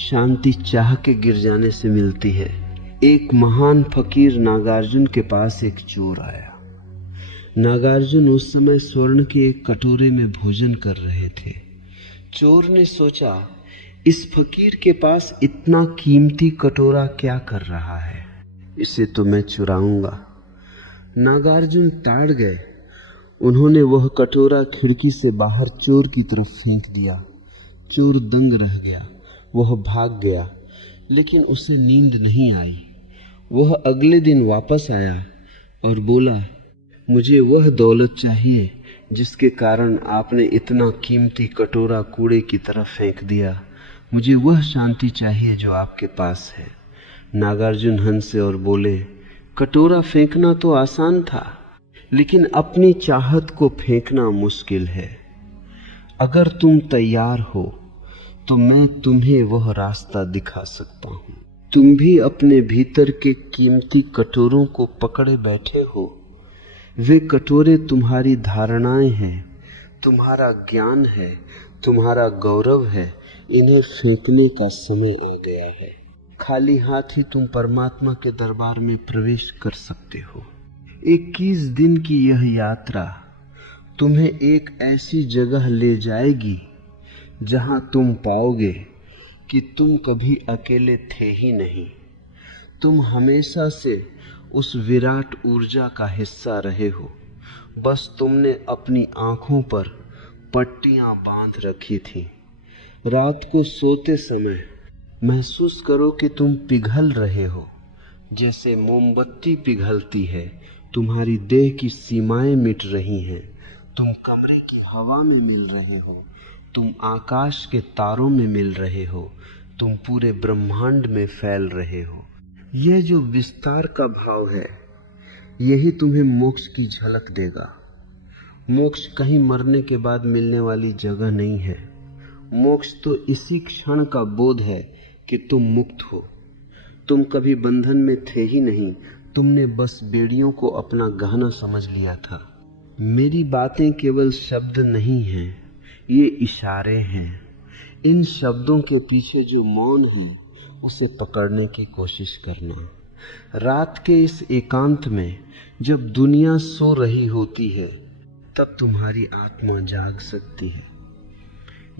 शांति चाह के गिर जाने से मिलती है। एक महान फकीर नागार्जुन के पास एक चोर आया। नागार्जुन उस समय स्वर्ण के एक कटोरे में भोजन कर रहे थे। चोर ने सोचा, इस फकीर के पास इतना कीमती कटोरा क्या कर रहा है, इसे तो मैं चुराऊंगा। नागार्जुन ताड़ गए। उन्होंने वह कटोरा खिड़की से बाहर चोर की तरफ फेंक दिया। चोर दंग रह गया। वह भाग गया, लेकिन उसे नींद नहीं आई। वह अगले दिन वापस आया और बोला, मुझे वह दौलत चाहिए जिसके कारण आपने इतना कीमती कटोरा कूड़े की तरफ फेंक दिया। मुझे वह शांति चाहिए जो आपके पास है। नागार्जुन हंसे और बोले, कटोरा फेंकना तो आसान था, लेकिन अपनी चाहत को फेंकना मुश्किल है। अगर तुम तैयार हो तो मैं तुम्हें वह रास्ता दिखा सकता हूं। तुम भी अपने भीतर के कीमती कटोरों को पकड़े बैठे हो। वे कटोरे तुम्हारी धारणाएं हैं, तुम्हारा ज्ञान है, तुम्हारा गौरव है। इन्हें फेंकने का समय आ गया है। खाली हाथ ही तुम परमात्मा के दरबार में प्रवेश कर सकते हो। 21 दिन की यह यात्रा तुम्हें एक ऐसी जगह ले जाएगी जहां तुम पाओगे कि तुम कभी अकेले थे ही नहीं। तुम हमेशा से उस विराट ऊर्जा का हिस्सा रहे हो। बस तुमने अपनी आंखों पर पट्टियां बांध रखी थी। रात को सोते समय महसूस करो कि तुम पिघल रहे हो, जैसे मोमबत्ती पिघलती है। तुम्हारी देह की सीमाएं मिट रही हैं। तुम कमरे की हवा में मिल रहे हो, तुम आकाश के तारों में मिल रहे हो, तुम पूरे ब्रह्मांड में फैल रहे हो। यह जो विस्तार का भाव है, यही तुम्हें मोक्ष की झलक देगा। मोक्ष कहीं मरने के बाद मिलने वाली जगह नहीं है। मोक्ष तो इसी क्षण का बोध है कि तुम मुक्त हो। तुम कभी बंधन में थे ही नहीं। तुमने बस बेड़ियों को अपना गहना समझ लिया था। मेरी बातें केवल शब्द नहीं हैं, ये इशारे हैं। इन शब्दों के पीछे जो मौन है, उसे पकड़ने की कोशिश करना। रात के इस एकांत में जब दुनिया सो रही होती है, तब तुम्हारी आत्मा जाग सकती है।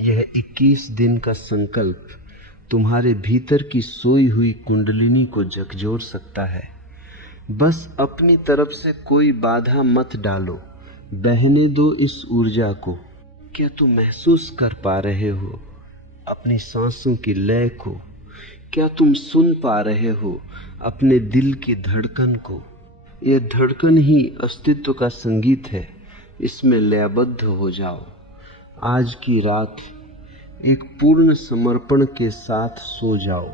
यह 21 दिन का संकल्प तुम्हारे भीतर की सोई हुई कुंडलिनी को झकझोर सकता है। बस अपनी तरफ से कोई बाधा मत डालो, बहने दो इस ऊर्जा को। क्या तुम महसूस कर पा रहे हो अपनी सांसों की लय को? क्या तुम सुन पा रहे हो अपने दिल की धड़कन को? यह धड़कन ही अस्तित्व का संगीत है। इसमें लयबद्ध हो जाओ। आज की रात एक पूर्ण समर्पण के साथ सो जाओ,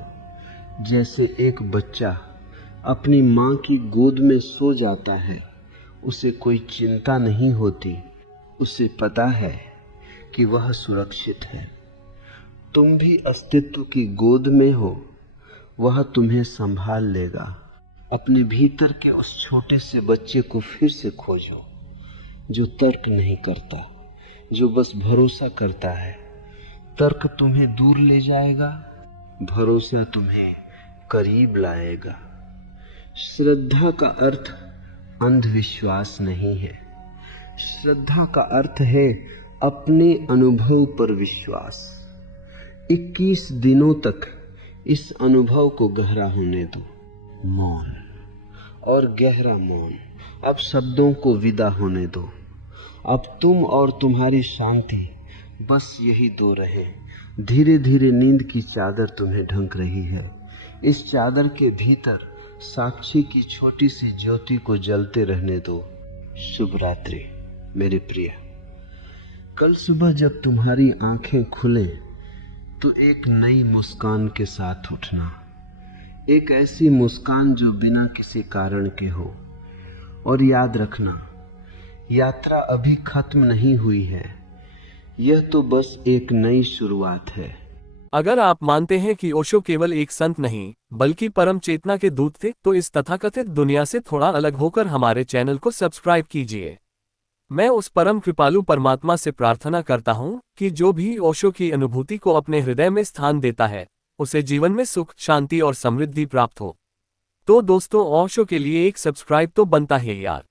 जैसे एक बच्चा अपनी माँ की गोद में सो जाता है। उसे कोई चिंता नहीं होती, उसे पता है कि वह सुरक्षित है। तुम भी अस्तित्व की गोद में हो, वह तुम्हें संभाल लेगा। अपने भीतर के उस छोटे से बच्चे को फिर से खोजो, जो तर्क नहीं करता, जो बस भरोसा करता है। तर्क तुम्हें दूर ले जाएगा, भरोसा तुम्हें करीब लाएगा। श्रद्धा का अर्थ अंधविश्वास नहीं है। श्रद्धा का अर्थ है अपने अनुभव पर विश्वास। 21 दिनों तक इस अनुभव को गहरा होने दो। मौन और गहरा मौन। अब शब्दों को विदा होने दो। अब तुम और तुम्हारी शांति बस यही दो रहें। धीरे धीरे नींद की चादर तुम्हें ढक रही है। इस चादर के भीतर साक्षी की छोटी सी ज्योति को जलते रहने दो। शुभ रात्रि मेरे प्रिय। कल सुबह जब तुम्हारी आंखें खुलें तो एक नई मुस्कान के साथ उठना, एक ऐसी मुस्कान जो बिना किसी कारण के हो। और याद रखना, यात्रा अभी खत्म नहीं हुई है, यह तो बस एक नई शुरुआत है। अगर आप मानते हैं कि ओशो केवल एक संत नहीं बल्कि परम चेतना के दूत थे, तो इस तथाकथित दुनिया से थोड़ा अलग होकर हमारे चैनल को सब्सक्राइब कीजिए। मैं उस परम कृपालु परमात्मा से प्रार्थना करता हूं कि जो भी ओशो की अनुभूति को अपने हृदय में स्थान देता है, उसे जीवन में सुख, शांति और समृद्धि प्राप्त हो। तो दोस्तों, ओशो के लिए एक सब्सक्राइब तो बनता है यार।